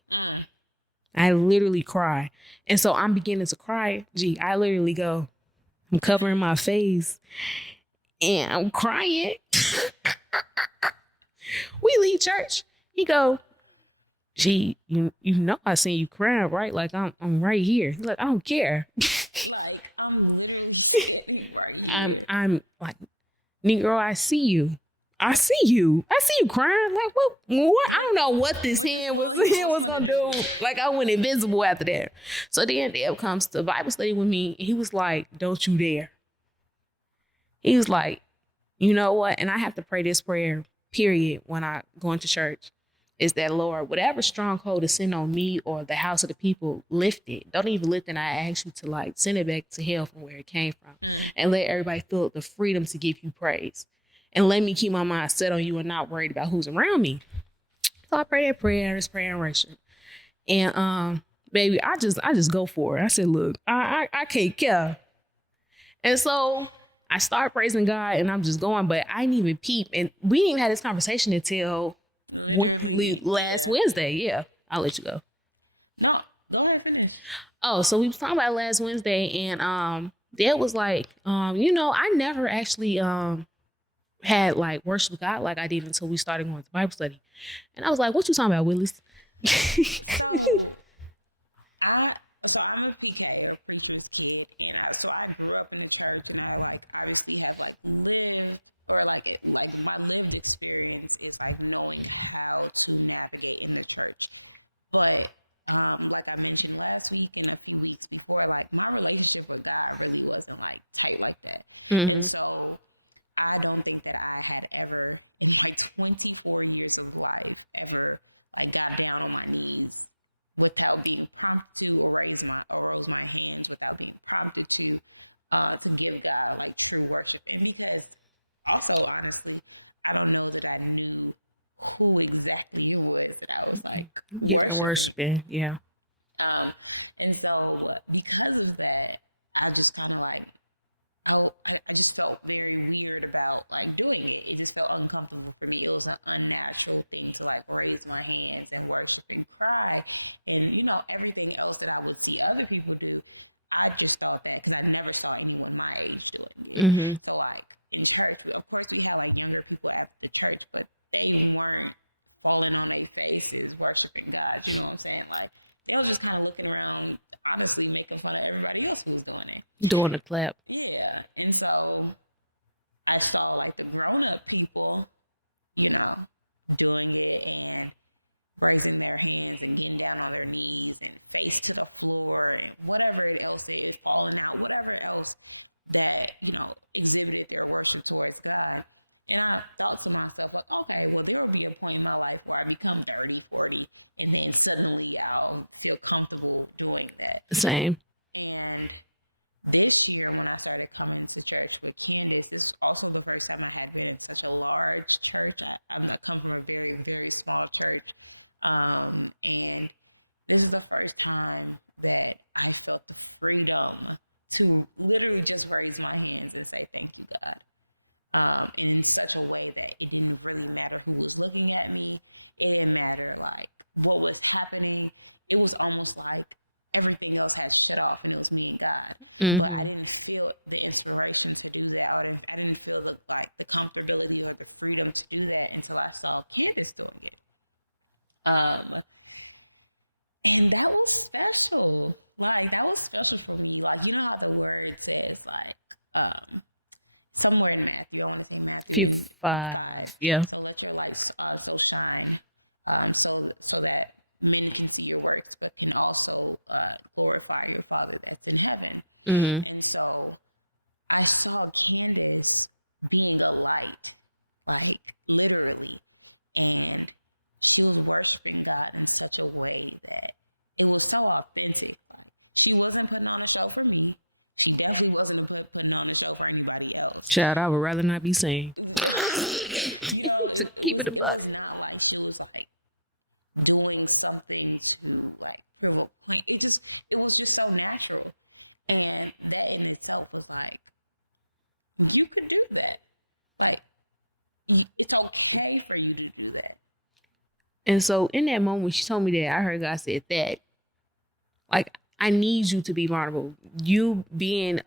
I literally cry. And so I'm beginning to cry. I literally go, I'm covering my face and I'm crying. We leave church. He go, you know I seen you crying, right? Like I'm right here. He's like, I don't care. Like, I'm literally standing right here. I'm like, Negro, I see you. I see you crying. Like, what? I don't know what this hand was gonna do. Like, I went invisible after that. So then Deb comes to Bible study with me, and he was like, don't you dare. He was like, you know what? And I have to pray this prayer, period, when I go into church, is that, Lord, whatever stronghold is sent on me or the house of the people, lift it. Don't even lift it. I ask you to, like, send it back to hell from where it came from. And let everybody feel the freedom to give you praise. And let me keep my mind set on you and not worried about who's around me. So I pray that prayer, this prayer and worship. And baby, I just go for it. I said, look, I can't care. And so I start praising God and I'm just going, but I didn't even peep. And we didn't even have this conversation until literally last Wednesday. Yeah. I'll let you go. No, go ahead, finish. Oh, so we was talking about last Wednesday and Dad was like, I never actually had like worship with God like I did until we started going to Bible study. And I was like, what you talking about, Willis? So I'm a PK, or preacher's kid, and I grew up in the church, and I like obviously have like lived, or like my lived experience is like knowing how to navigate in the church. But like I mentioned last week and a few weeks before, like my relationship with God really wasn't like tight like that. And so I don't think that I had ever in my 24 years of life ever like got down on my knees without being prompted to, or rose my hands without being prompted to give God like true worship. And because also, honestly, I don't know that I knew who exactly it was that I was like worshiping. Yeah. And so because of that, I just kind of like, I just felt very weird about like doing it. It just felt uncomfortable for me. It was an unnatural thing to like raise my hands and worship and cry. And, everything else that I would see other people do, I just thought that because I never saw anyone my age doing it. So like in church, of course we had like younger people at the church, but they weren't falling on their faces worshiping God. You know what I'm saying? Like they was just kind of looking around, honestly, making fun of everybody else who was doing it. Doing the clap. Yeah. And so I saw like the grown-up people, doing it and raising their hands and getting down on their knees and face to the floor and whatever else it is, falling out, whatever else that, exhibited their worship towards God. And I thought to myself, like, okay, well, there will be a point in my life where I become 30, 40, and then suddenly I'll feel comfortable doing that. Same. And this year, when I started coming to church with Candace, this was also the first time I had been in such a large church. I come from a very, very small church. And this is the first time that I felt the freedom to literally just raise my hands and say, thank you, God. And in such a way that it didn't really matter who was looking at me. It didn't matter like what was happening. It was almost like everything else had shut off and it was me and God. But I didn't feel the inspiration to do that. I didn't feel the comfortability or the freedom to do that until I saw Candace doing it. And that was special. Like that was special for me. Like, you know how the word says like, somewhere in Matthew, I want to say Matthew 5. Yeah. So let your light so shine, so that men can see your works, but can also glorify your Father that's in heaven. And so I saw Candace being a light, like literally, and she was worshiping God in such a way that it was so authentic. Like she wasn't putting on a show for me. She definitely wasn't putting on a show for anybody else. Child, I would rather not be seen. You know, it was not like she was like doing something to like prove a point. It was just so natural. And that in itself was like, you could do that. Like, it's okay for you to do that. And so in that moment, she told me that, I heard God said that, like, I need you to be vulnerable. You being,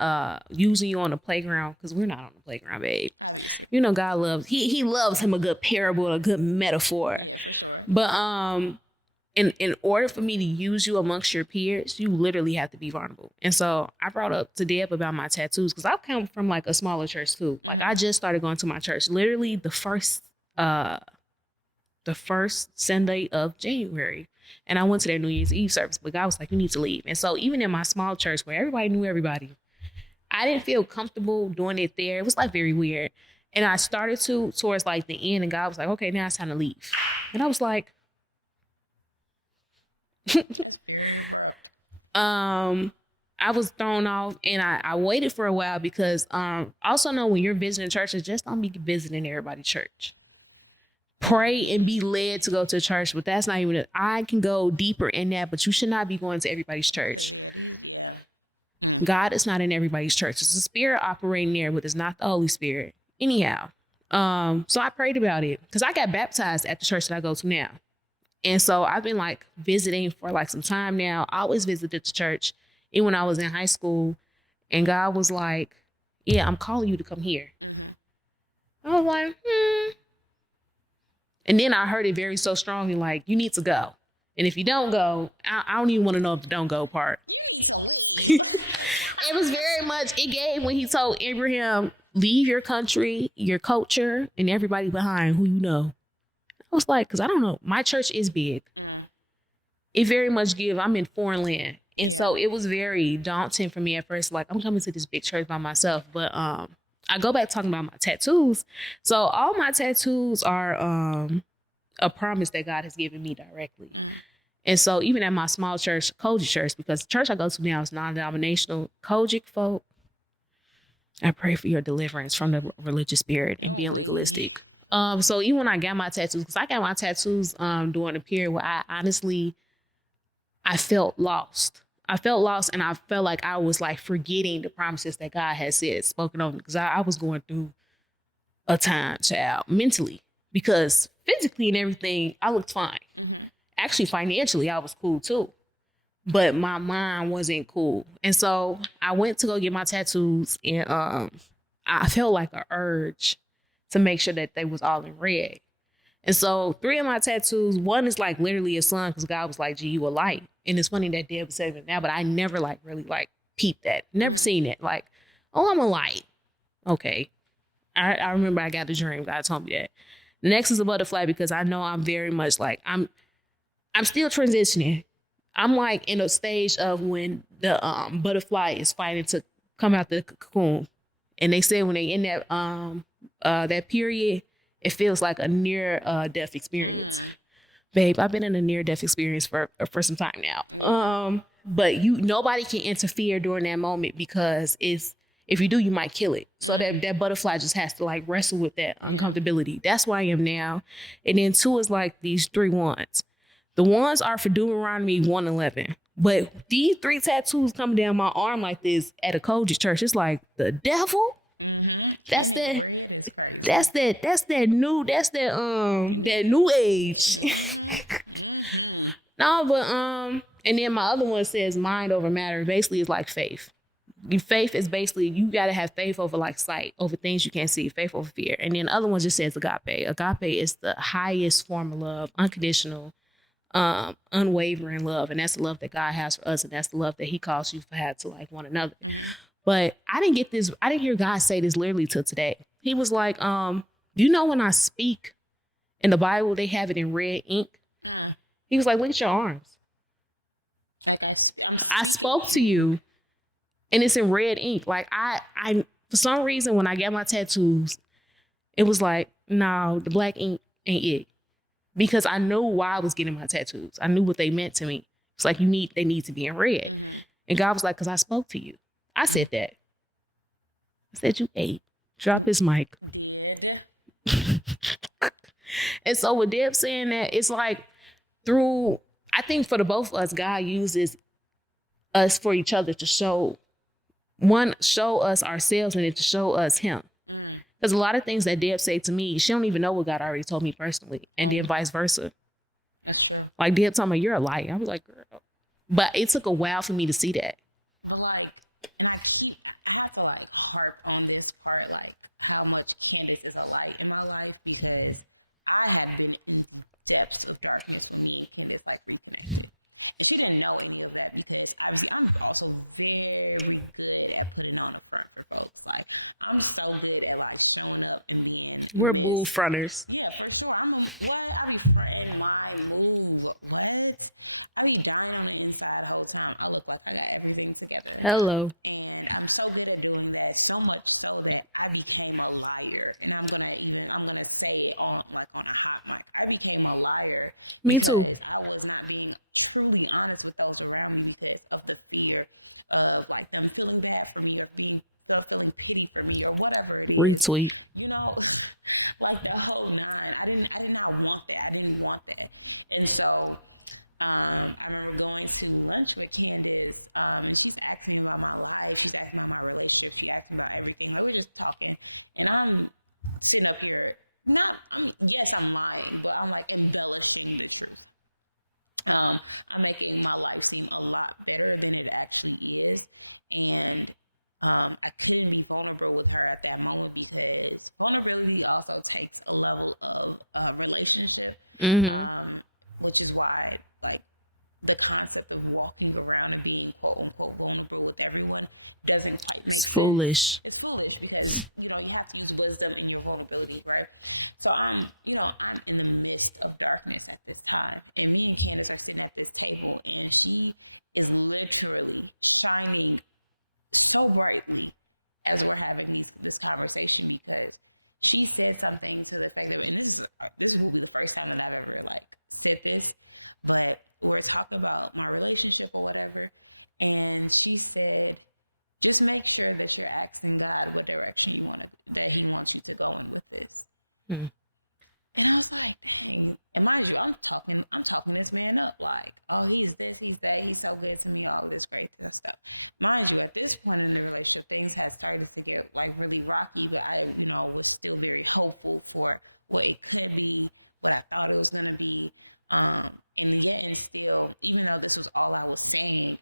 using you on the playground, because we're not on the playground, babe. Obviously. You know, God loves, he loves him a good parable, a good metaphor. Yeah, for sure. But in order for me to use you amongst your peers, you literally have to be vulnerable. And so I brought up to Deb about my tattoos, because I come from like a smaller church too. Like I just started going to my church literally the first Sunday of January. And I went to their New Year's Eve service, but God was like, you need to leave. And so even in my small church where everybody knew everybody, I didn't feel comfortable doing it there. It was like very weird. And I started towards like the end, and God was like, okay, now it's time to leave. And I was like, that's very abrupt. I was thrown off, and I waited for a while because also know when you're visiting churches, just don't be visiting everybody's church. Pray and be led to go to church, but that's not even it. I can go deeper in that, but you should not be going to everybody's church. Yeah. God is not in everybody's church. It's the Spirit operating there, but it's not the Holy Spirit. Anyhow, so I prayed about it because I got baptized at the church that I go to now. And so I've been like visiting for like some time now. I always visited the church, even when I was in high school. And God was like, yeah, I'm calling you to come here. I was like, And then I heard it very so strongly, like, you need to go. And if you don't go, I don't even want to know the don't go part. You need to leave. It was very much, it gave when he told Abraham, leave your country, your culture, and everybody behind who you know. I was like, because I don't know. My church is big. It very much I'm in foreign land. And so it was very daunting for me at first. Like, I'm coming to this big church by myself. But I go back talking about my tattoos. So all my tattoos are a promise that God has given me directly. And so even at my small church, Kojic Church, because the church I go to now is non-denominational, Kojic folk, I pray for your deliverance from the religious spirit and being legalistic. So even when I got my tattoos, because I got my tattoos during a period where I felt lost. I felt lost, and I felt like I was like forgetting the promises that God had said, spoken over me, because I was going through a time, child, mentally, because physically and everything, I looked fine. Actually, financially, I was cool too, but my mind wasn't cool. And so I went to go get my tattoos, and I felt like an urge to make sure that they was all in red. And so 3 of my tattoos, one is like literally a sun, because God was like, gee, you a light. And it's funny that Deb said it now, but I never like really like peeped that. Never seen it. Like, oh, I'm a light. Okay. I remember I got the dream. God told me that. The next is a butterfly, because I know I'm very much like, I'm still transitioning. I'm like in a stage of when the butterfly is fighting to come out the cocoon. And they say when they in that period, it feels like a near death experience. Babe, I've been in a near death experience for some time now. But nobody can interfere during that moment, because if you do, you might kill it. So that butterfly just has to like wrestle with that uncomfortability. That's where I am now. And then 2 is like these 3 wands. The wands are for Deuteronomy 1:11. But these 3 tattoos coming down my arm like this at a Kojic church, it's like the devil. That's that red is crazy. That's that new age. No, but and then my other one says mind over matter. Basically, it's like faith. Faith is basically, you gotta have faith over like sight, over things you can't see, faith over fear. And then the other one just says agape. Agape is the highest form of love, unconditional, unwavering love, and that's the love that God has for us, and that's the love that He calls you to have to like one another. But I didn't hear God say this literally till today. He was like, you know, when I speak in the Bible, they have it in red ink. He was like, look at your arms. Like I spoke to you, and it's in red ink. Like I for some reason, when I got my tattoos, it was like, no, the black ink ain't it. Because I knew why I was getting my tattoos. I knew what they meant to me. It's like, they need to be in red. And God was like, because I spoke to you. I said that. I said, you ate. Drop his mic. Did. And so with Deb saying that, it's like I think for the both of us, God uses us for each other to show us ourselves and then to show us him. Because a lot of things that Deb say to me, she don't even know what God already told me personally. And then vice versa. That's true. Like Deb told me, you're a liar. I was like, girl. But it took a while for me to see that. But like, and I have to like harp on this part, like how much Candace is a light in my life, because I had been in the depths of darkness when me and Candace like reconnected. And she didn't know any of that because obviously I'm also very good at putting on a front for folks. Like I'm so good at like showing up and being We're move fronters. Yeah, for sure. I be fronting my move. What? I be dying on the inside the whole time. I look like I got everything together. Hello. And I'm so good at doing that, so much so that I became a liar. And I'm gonna say it on a hot mic. I became a liar because I was not being truly honest with those around me because of the fear of like them feeling bad for me or feeling pity for me or whatever it is. Retweet. You know, like the whole nine. I did not want that. I didn't want that. And so I remember going to lunch with Candace, and she's asking me about my life. She's asking about my relationship. She asked me about everything. Like we're just talking, and I'm sitting up here. Yes, I'm lying, but I'm like embellishing the truth. I'm making my life seem a lot better than it actually is, and I couldn't be vulnerable with her at that moment because vulnerability also takes a level of relationship, which is why like the concept of walking around and being quote unquote vulnerable with everyone doesn't quite make sense. Foolish. It's foolish because, you have to use wisdom in your vulnerability, right? So I'm in the midst of darkness at this time. And me and Candace are sitting at this table and she is literally shining so brightly as we're having this conversation because she said something to the effect of, and this will be the first time that I've ever like said this, but we're talking about my relationship or whatever. And she said, just make sure that you're asking God what direction that he wants you to go in with this. And I was like, dang. And mind you, I'm talking this man up like, oh, he's this, he's that, he's so good to me, all this great stuff. Mind you, at this point in the relationship, things had started to get like really rocky, but I, was still very hopeful for what it could be, what I thought it was going to be. And still, even though this was all I was saying,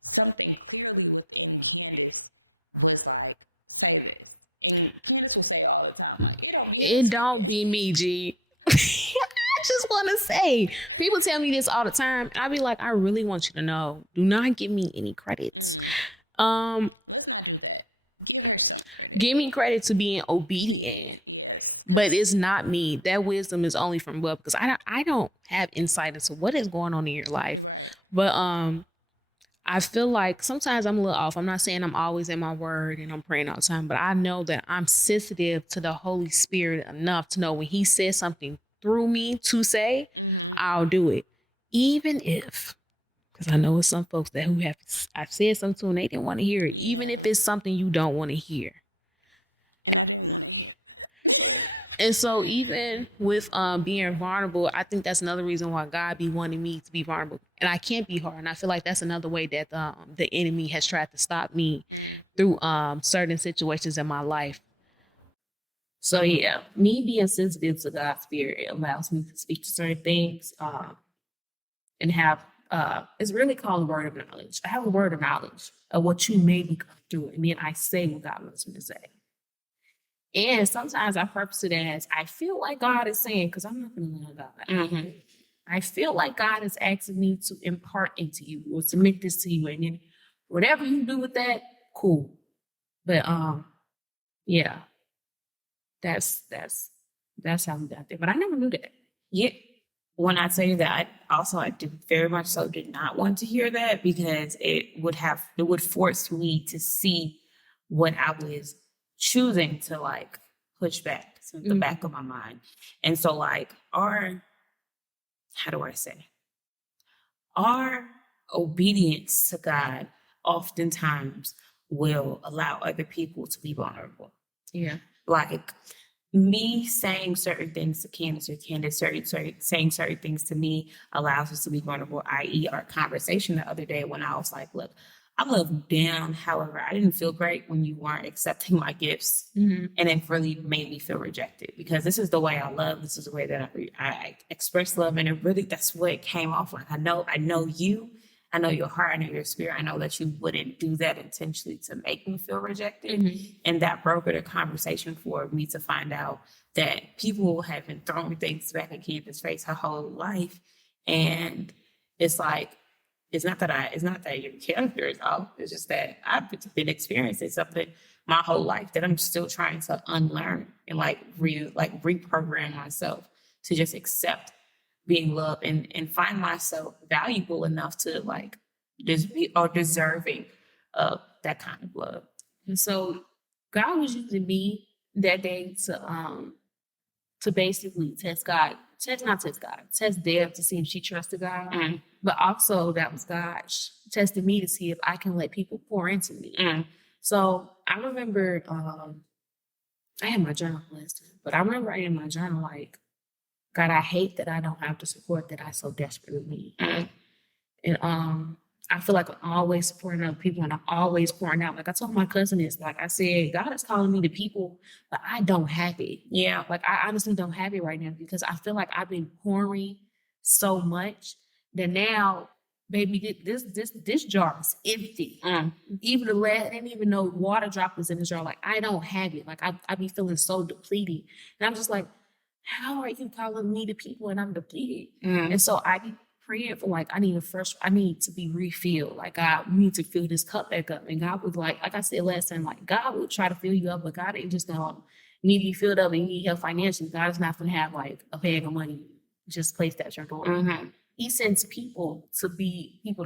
something clearly within Candace was like, say this. And Candace will say all the time, like, it don't be me, G. I just want to say, people tell me this all the time. And I be like, I really want you to know, do not give me any credits. Let's not do that. Give her some credit. Give me credit to being obedient. Yes. But it's not me. That wisdom is only from above because I don't have insight into what is going on in your life. Right. But I feel like sometimes I'm a little off. I'm not saying I'm always in my word and I'm praying all the time, but I know that I'm sensitive to the Holy Spirit enough to know when he says something through me to say, I'll do it. Even if, because I know it's some folks I've said something to and they didn't want to hear it. Yeah. Even if it's something you don't want to hear. And I didn't want to hear that. And so even with being vulnerable, I think that's another reason why God be wanting me to be vulnerable. And I can't be hard. And I feel like that's another way that the enemy has tried to stop me through certain situations in my life. So yeah, me being sensitive to God's spirit allows me to speak to certain things and have, it's really called a word of knowledge. I have a word of knowledge of what you may be going through. And then I say what God wants me to say. And sometimes I purpose it as I feel like God is saying, because I'm not going to lie about God. I feel like God is asking me to impart into you or submit this to you. And then whatever you do with that, cool. But yeah, that's how we got there. But I never knew that. Yeah. When I say that, I did very much so did not want to hear that because it would force me to see what I was choosing to like push back to the back of my mind. And so like our obedience to God oftentimes will allow other people to be vulnerable. Yeah. Like me saying certain things to Candace or Candace saying certain things to me allows us to be vulnerable, i.e. our conversation the other day when I was like, look, I love you down. However, I didn't feel great when you weren't accepting my gifts. Mm-hmm. And it really made me feel rejected because this is the way I love. This is the way that I express love. And it really, that's what it came off like. I know you. I know your heart, I know your spirit. I know that you wouldn't do that intentionally to make me feel rejected. Mm-hmm. And that brokered a conversation for me to find out that people have been throwing things back in Candace's face her whole life. And it's like, it's not that your character is off. It's just that I've been experiencing something my whole life that I'm still trying to unlearn and reprogram myself to just accept being loved and find myself valuable enough to like just be or deserving of that kind of love. And so God was using me that day to basically test Deb to see if she trusted God. Mm. But also that was God testing me to see if I can let people pour into me. Mm. So I remember I had my journal list, but I remember writing in my journal like, God, I hate that I don't have the support that I so desperately need. Mm. And I feel like I'm always supporting other people and I'm always pouring out. Like I told my cousin this, like I said, God is calling me to people, but I don't have it. Yeah. Like I honestly don't have it right now because I feel like I've been pouring so much that now, baby, this jar is empty. Mm. Even the last, I didn't even know water droplets in the jar. Like I don't have it. Like I be feeling so depleted. And I'm just like, how are you calling me to people and I'm depleted? Mm. And so I be praying for like, I need to be refilled. Like God, you need to fill this cup back up. And God was like I said last time, like God will try to fill you up, but God ain't just gonna need to be filled up and you need help financially. God is not gonna have like a bag of money just placed at your door. Mm-hmm. He sends people to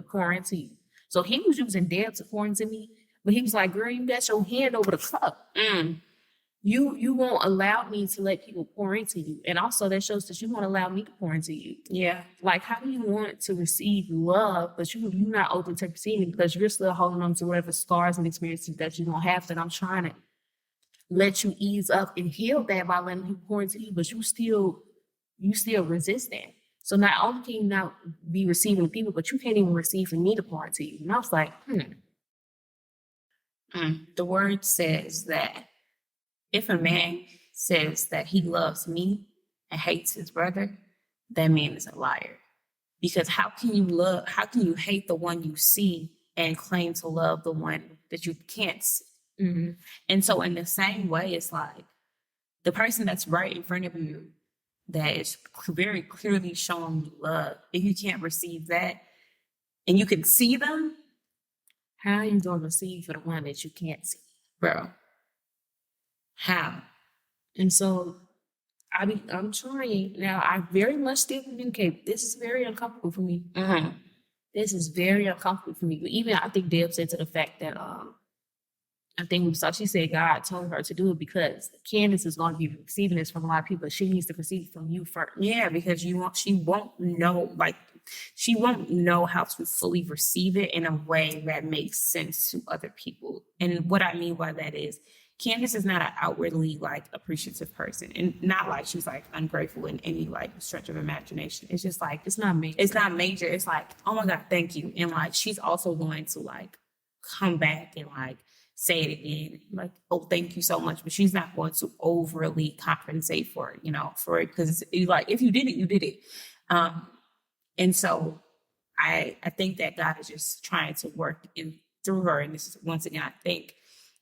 pour into you. So he was using Deb to pour into me, but he was like, girl, you got your hand over the cup. Mm. You won't allow me to let people pour into you. And also that shows that you won't allow me to pour into you. Yeah. Like how do you want to receive love, but you're not open to receiving because you're still holding on to whatever scars and experiences that you don't have that I'm trying to let you ease up and heal that by letting people pour into you, but you still resist that. So not only can you not be receiving people, but you can't even receive from me to pour into you. And I was like, The word says that if a man says that he loves me and hates his brother, that man is a liar. Because how can you hate the one you see and claim to love the one that you can't see? mm-hmm. And so in the same way, it's like the person that's right in front of you that is very clearly showing you love, if you can't receive that and you can see them, how are you going to receive for the one that you can't see? Bro. How? And so I'm trying. Now, I very much still communicate. This is very uncomfortable for me. Mm-hmm. This is very uncomfortable for me. But even I think Deb said to the fact that I think she said God told her to do it because Candace is going to be receiving this from a lot of people. She needs to receive from you first. Yeah, because she won't know how to fully receive it in a way that makes sense to other people. And what I mean by that is Candace is not an outwardly like appreciative person, and not like she's like ungrateful in any like stretch of imagination. It's just like it's not major. It's not major. It's like, oh my God, thank you. And like she's also going to like come back and like say it again, like, oh, thank you so much. But she's not going to overly compensate for it, because like if you did it, you did it. And so I think that God is just trying to work through her. And this is once again, I think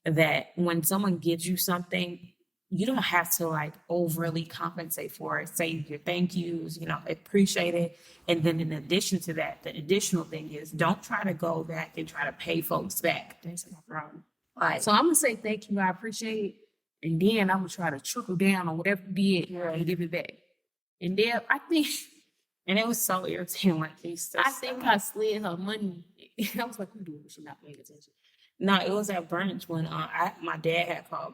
that when someone gives you something, you don't have to like overly compensate for it. Say your thank yous, appreciate it. And then in addition to that, the additional thing is don't try to go back and try to pay folks back. That's my problem. So I'm gonna say thank you, I appreciate it, and then I'm gonna try to trickle down on whatever you did and give it back. And then I think, and it was so irritating. Like I think I slid her money. I was like, "Who doing? She not paying attention." No, it was at brunch when my dad had called,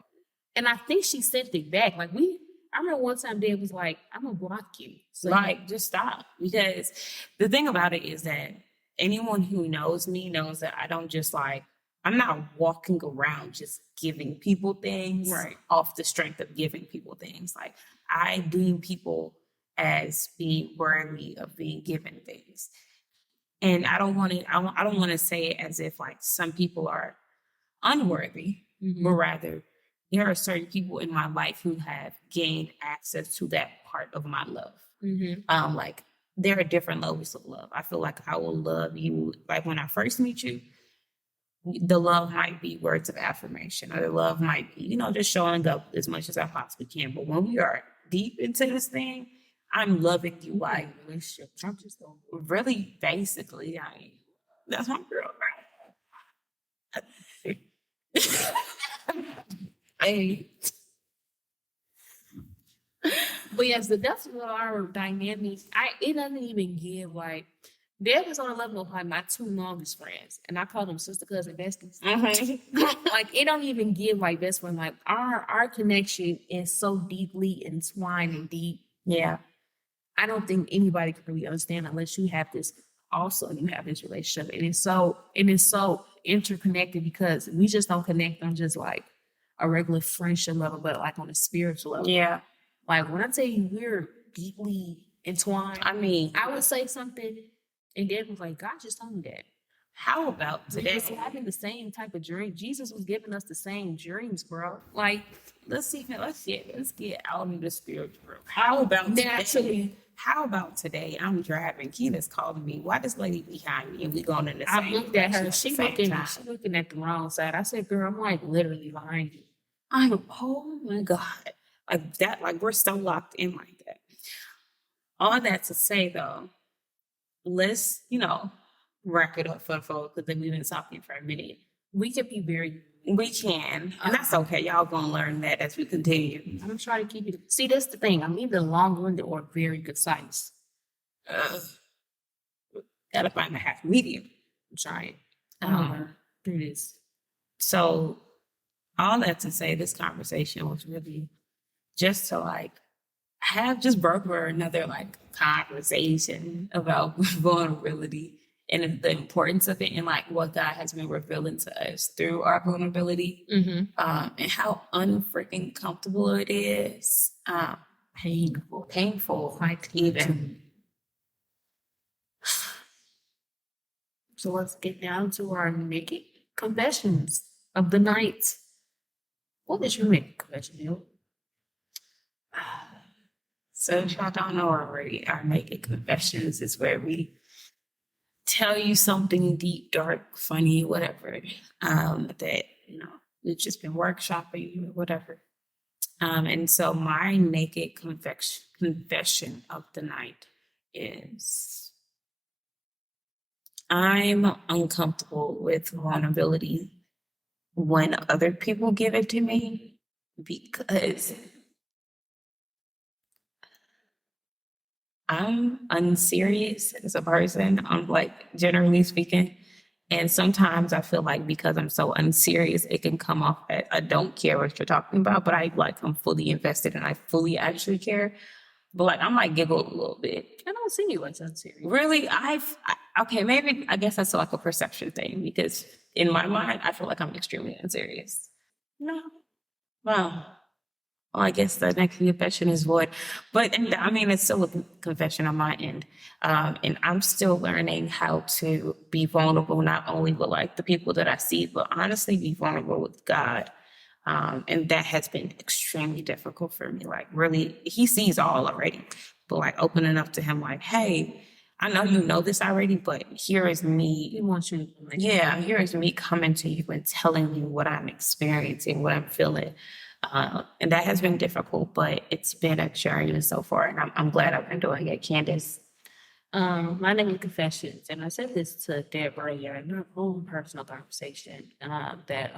and I think she sent it back. Like I remember one time Dad was like, "I'm gonna block you." So just stop. Because the thing about it is that anyone who knows me knows that I don't just like. I'm not walking around just giving people things off the strength of giving people things. Like I deem people as being worthy of being given things. And I don't want to I don't want to say it as if like some people are unworthy, but rather there are certain people in my life who have gained access to that part of my love. Like there are different levels of love. I feel like I will love you like when I first meet you. The love might be words of affirmation, or the love might be, just showing up as much as I possibly can. But when we are deep into this thing, I'm loving you like relationship. I'm just really basically, that's my girl, right? But yes, that's what our dynamics. It doesn't even give like Deb is on a level of like my two longest friends, and I call them sister, cousin, besties. Like it don't even give like best friend. Like our connection is so deeply entwined and deep. Yeah, I don't think anybody can really understand unless you have this. Also, you have this relationship, and it's so interconnected because we just don't connect on just like a regular friendship level, but like on a spiritual level. yeah. Like when I tell you we're deeply entwined, I mean, I would say something, and Dad was like, "God just told me that." How about today? Because having the same type of dream, Jesus was giving us the same dreams, bro. Like, let's get out of the spiritual realm. How about today? How about today? I'm driving. Keita's calling me. Why this lady behind me? And we going in the same. I looked at her. She looking at the wrong side. I said, "Girl, I'm like literally behind you." Oh my God. Like that, like we're so locked in like that. All that to say though, let's, wrap it up for the folks because then we've been talking for a minute. We can and that's okay. Y'all gonna learn that as we continue. I'm gonna try to keep it. See, that's the thing. I'm either long-winded or very concise. Gotta find a happy medium. I'm trying. Through this. So all that to say, this conversation was really just to like have just broker another like conversation about vulnerability and the importance of it and like what God has been revealing to us through our vulnerability, and how unfreaking comfortable it is. Painful, like even. So let's get down to our naked confessions of the night. What is your naked confession, Neil? So if y'all don't know already, our naked confessions is where we tell you something deep, dark, funny, whatever, that, we've just been workshopping, whatever. And so my naked confession of the night is I'm uncomfortable with vulnerability when other people give it to me because I'm unserious as a person. I'm like, generally speaking. And sometimes I feel like because I'm so unserious, it can come off as I don't care what you're talking about, but I'm fully invested and I fully actually care. But like, I might giggle a little bit. I don't see you as unserious. Really? Okay, maybe, I guess that's like a perception thing because in my mind, I feel like I'm extremely unserious. No. Wow. Well, I guess the next confession is void. But I mean, it's still a confession on my end. And I'm still learning how to be vulnerable, not only with like the people that I see, but honestly be vulnerable with God. And that has been extremely difficult for me. Like really, he sees all already, but like opening up to him like, hey, I know you know this already, but here is me. He wants you to here is me coming to you and telling you what I'm experiencing, what I'm feeling. And that has been difficult, but it's been a journey so far, and I'm glad I've been doing it. Candace? My name is Confessions, and I said this to Deb earlier in our own personal conversation, that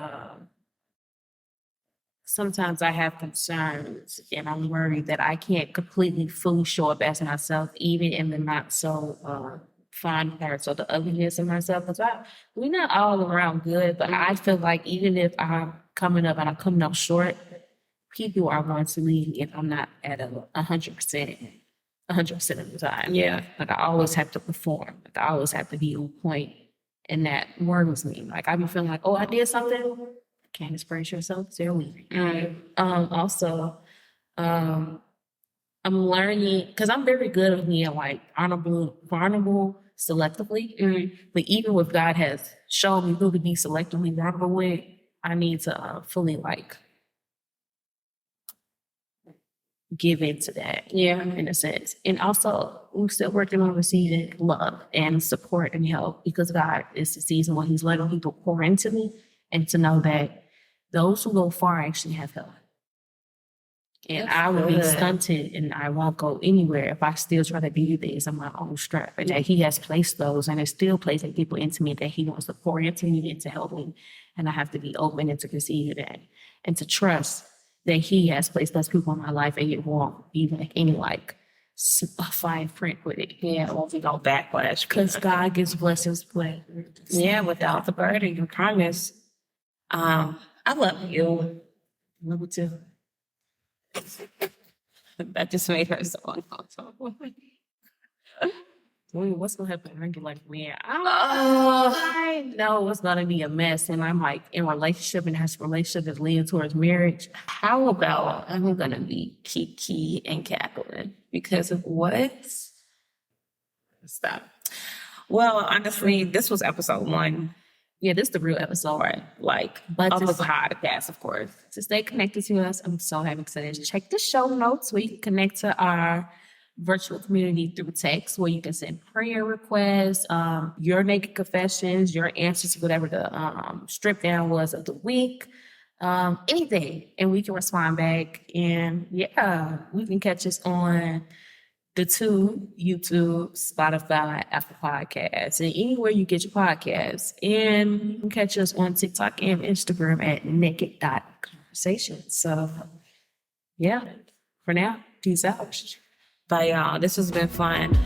sometimes I have concerns and I'm worried that I can't completely fully show up as myself, even in the not so fine parts or the ugliness of myself. Because we're not all around good, but I feel like even if I'm coming up and I'm coming up short, people are going to leave if I'm not at 100%. 100% of the time. Yeah. Like I always have to perform. Like I always have to be on point. And that worries me. Like I be feeling like, oh, I did something. Candace, brace yourself. They're leaving. Also, I'm learning because I'm very good at being like vulnerable selectively. But even with God has shown me who to be selectively vulnerable with, I need to fully like give into that. Yeah. In a sense. And also we're still working on receiving love and support and help because God is the season when He's letting people pour into me and to know that those who go far actually have help. And That's I will be good. stunted and I won't go anywhere if I still try to do things on my own strength. But that He has placed those and is still placing people into me that He wants to pour into me and to help me. And I have to be open and to receive that and to trust that He has placed those people in my life and it won't be like any like fine print with it. Yeah, it won't be no backlash. Because God gives blessings with Yeah, without the burden, you promise. I love you. Number two. That just made her so uncomfortable. What's gonna happen? I get like, man, I know it's gonna be a mess, and I'm like in a relationship, and has relationship is leading towards marriage. How about I'm gonna be Kiki and cackling because of what? Stop. Well, honestly, this was episode 1. Yeah, this is the real episode, right? Like, But of the just- podcast, of course. To stay connected to us, I'm so happy to check the show notes where you can connect to our virtual community through text, where you can send prayer requests, your naked confessions, your answers to whatever the strip down was of the week, anything, and we can respond back. And yeah, you can catch us on the 2, YouTube, Spotify, Apple Podcasts, and anywhere you get your podcasts. And you can catch us on TikTok and Instagram at naked.conversations. So yeah, for now, peace out. Bye, y'all. This has been fun.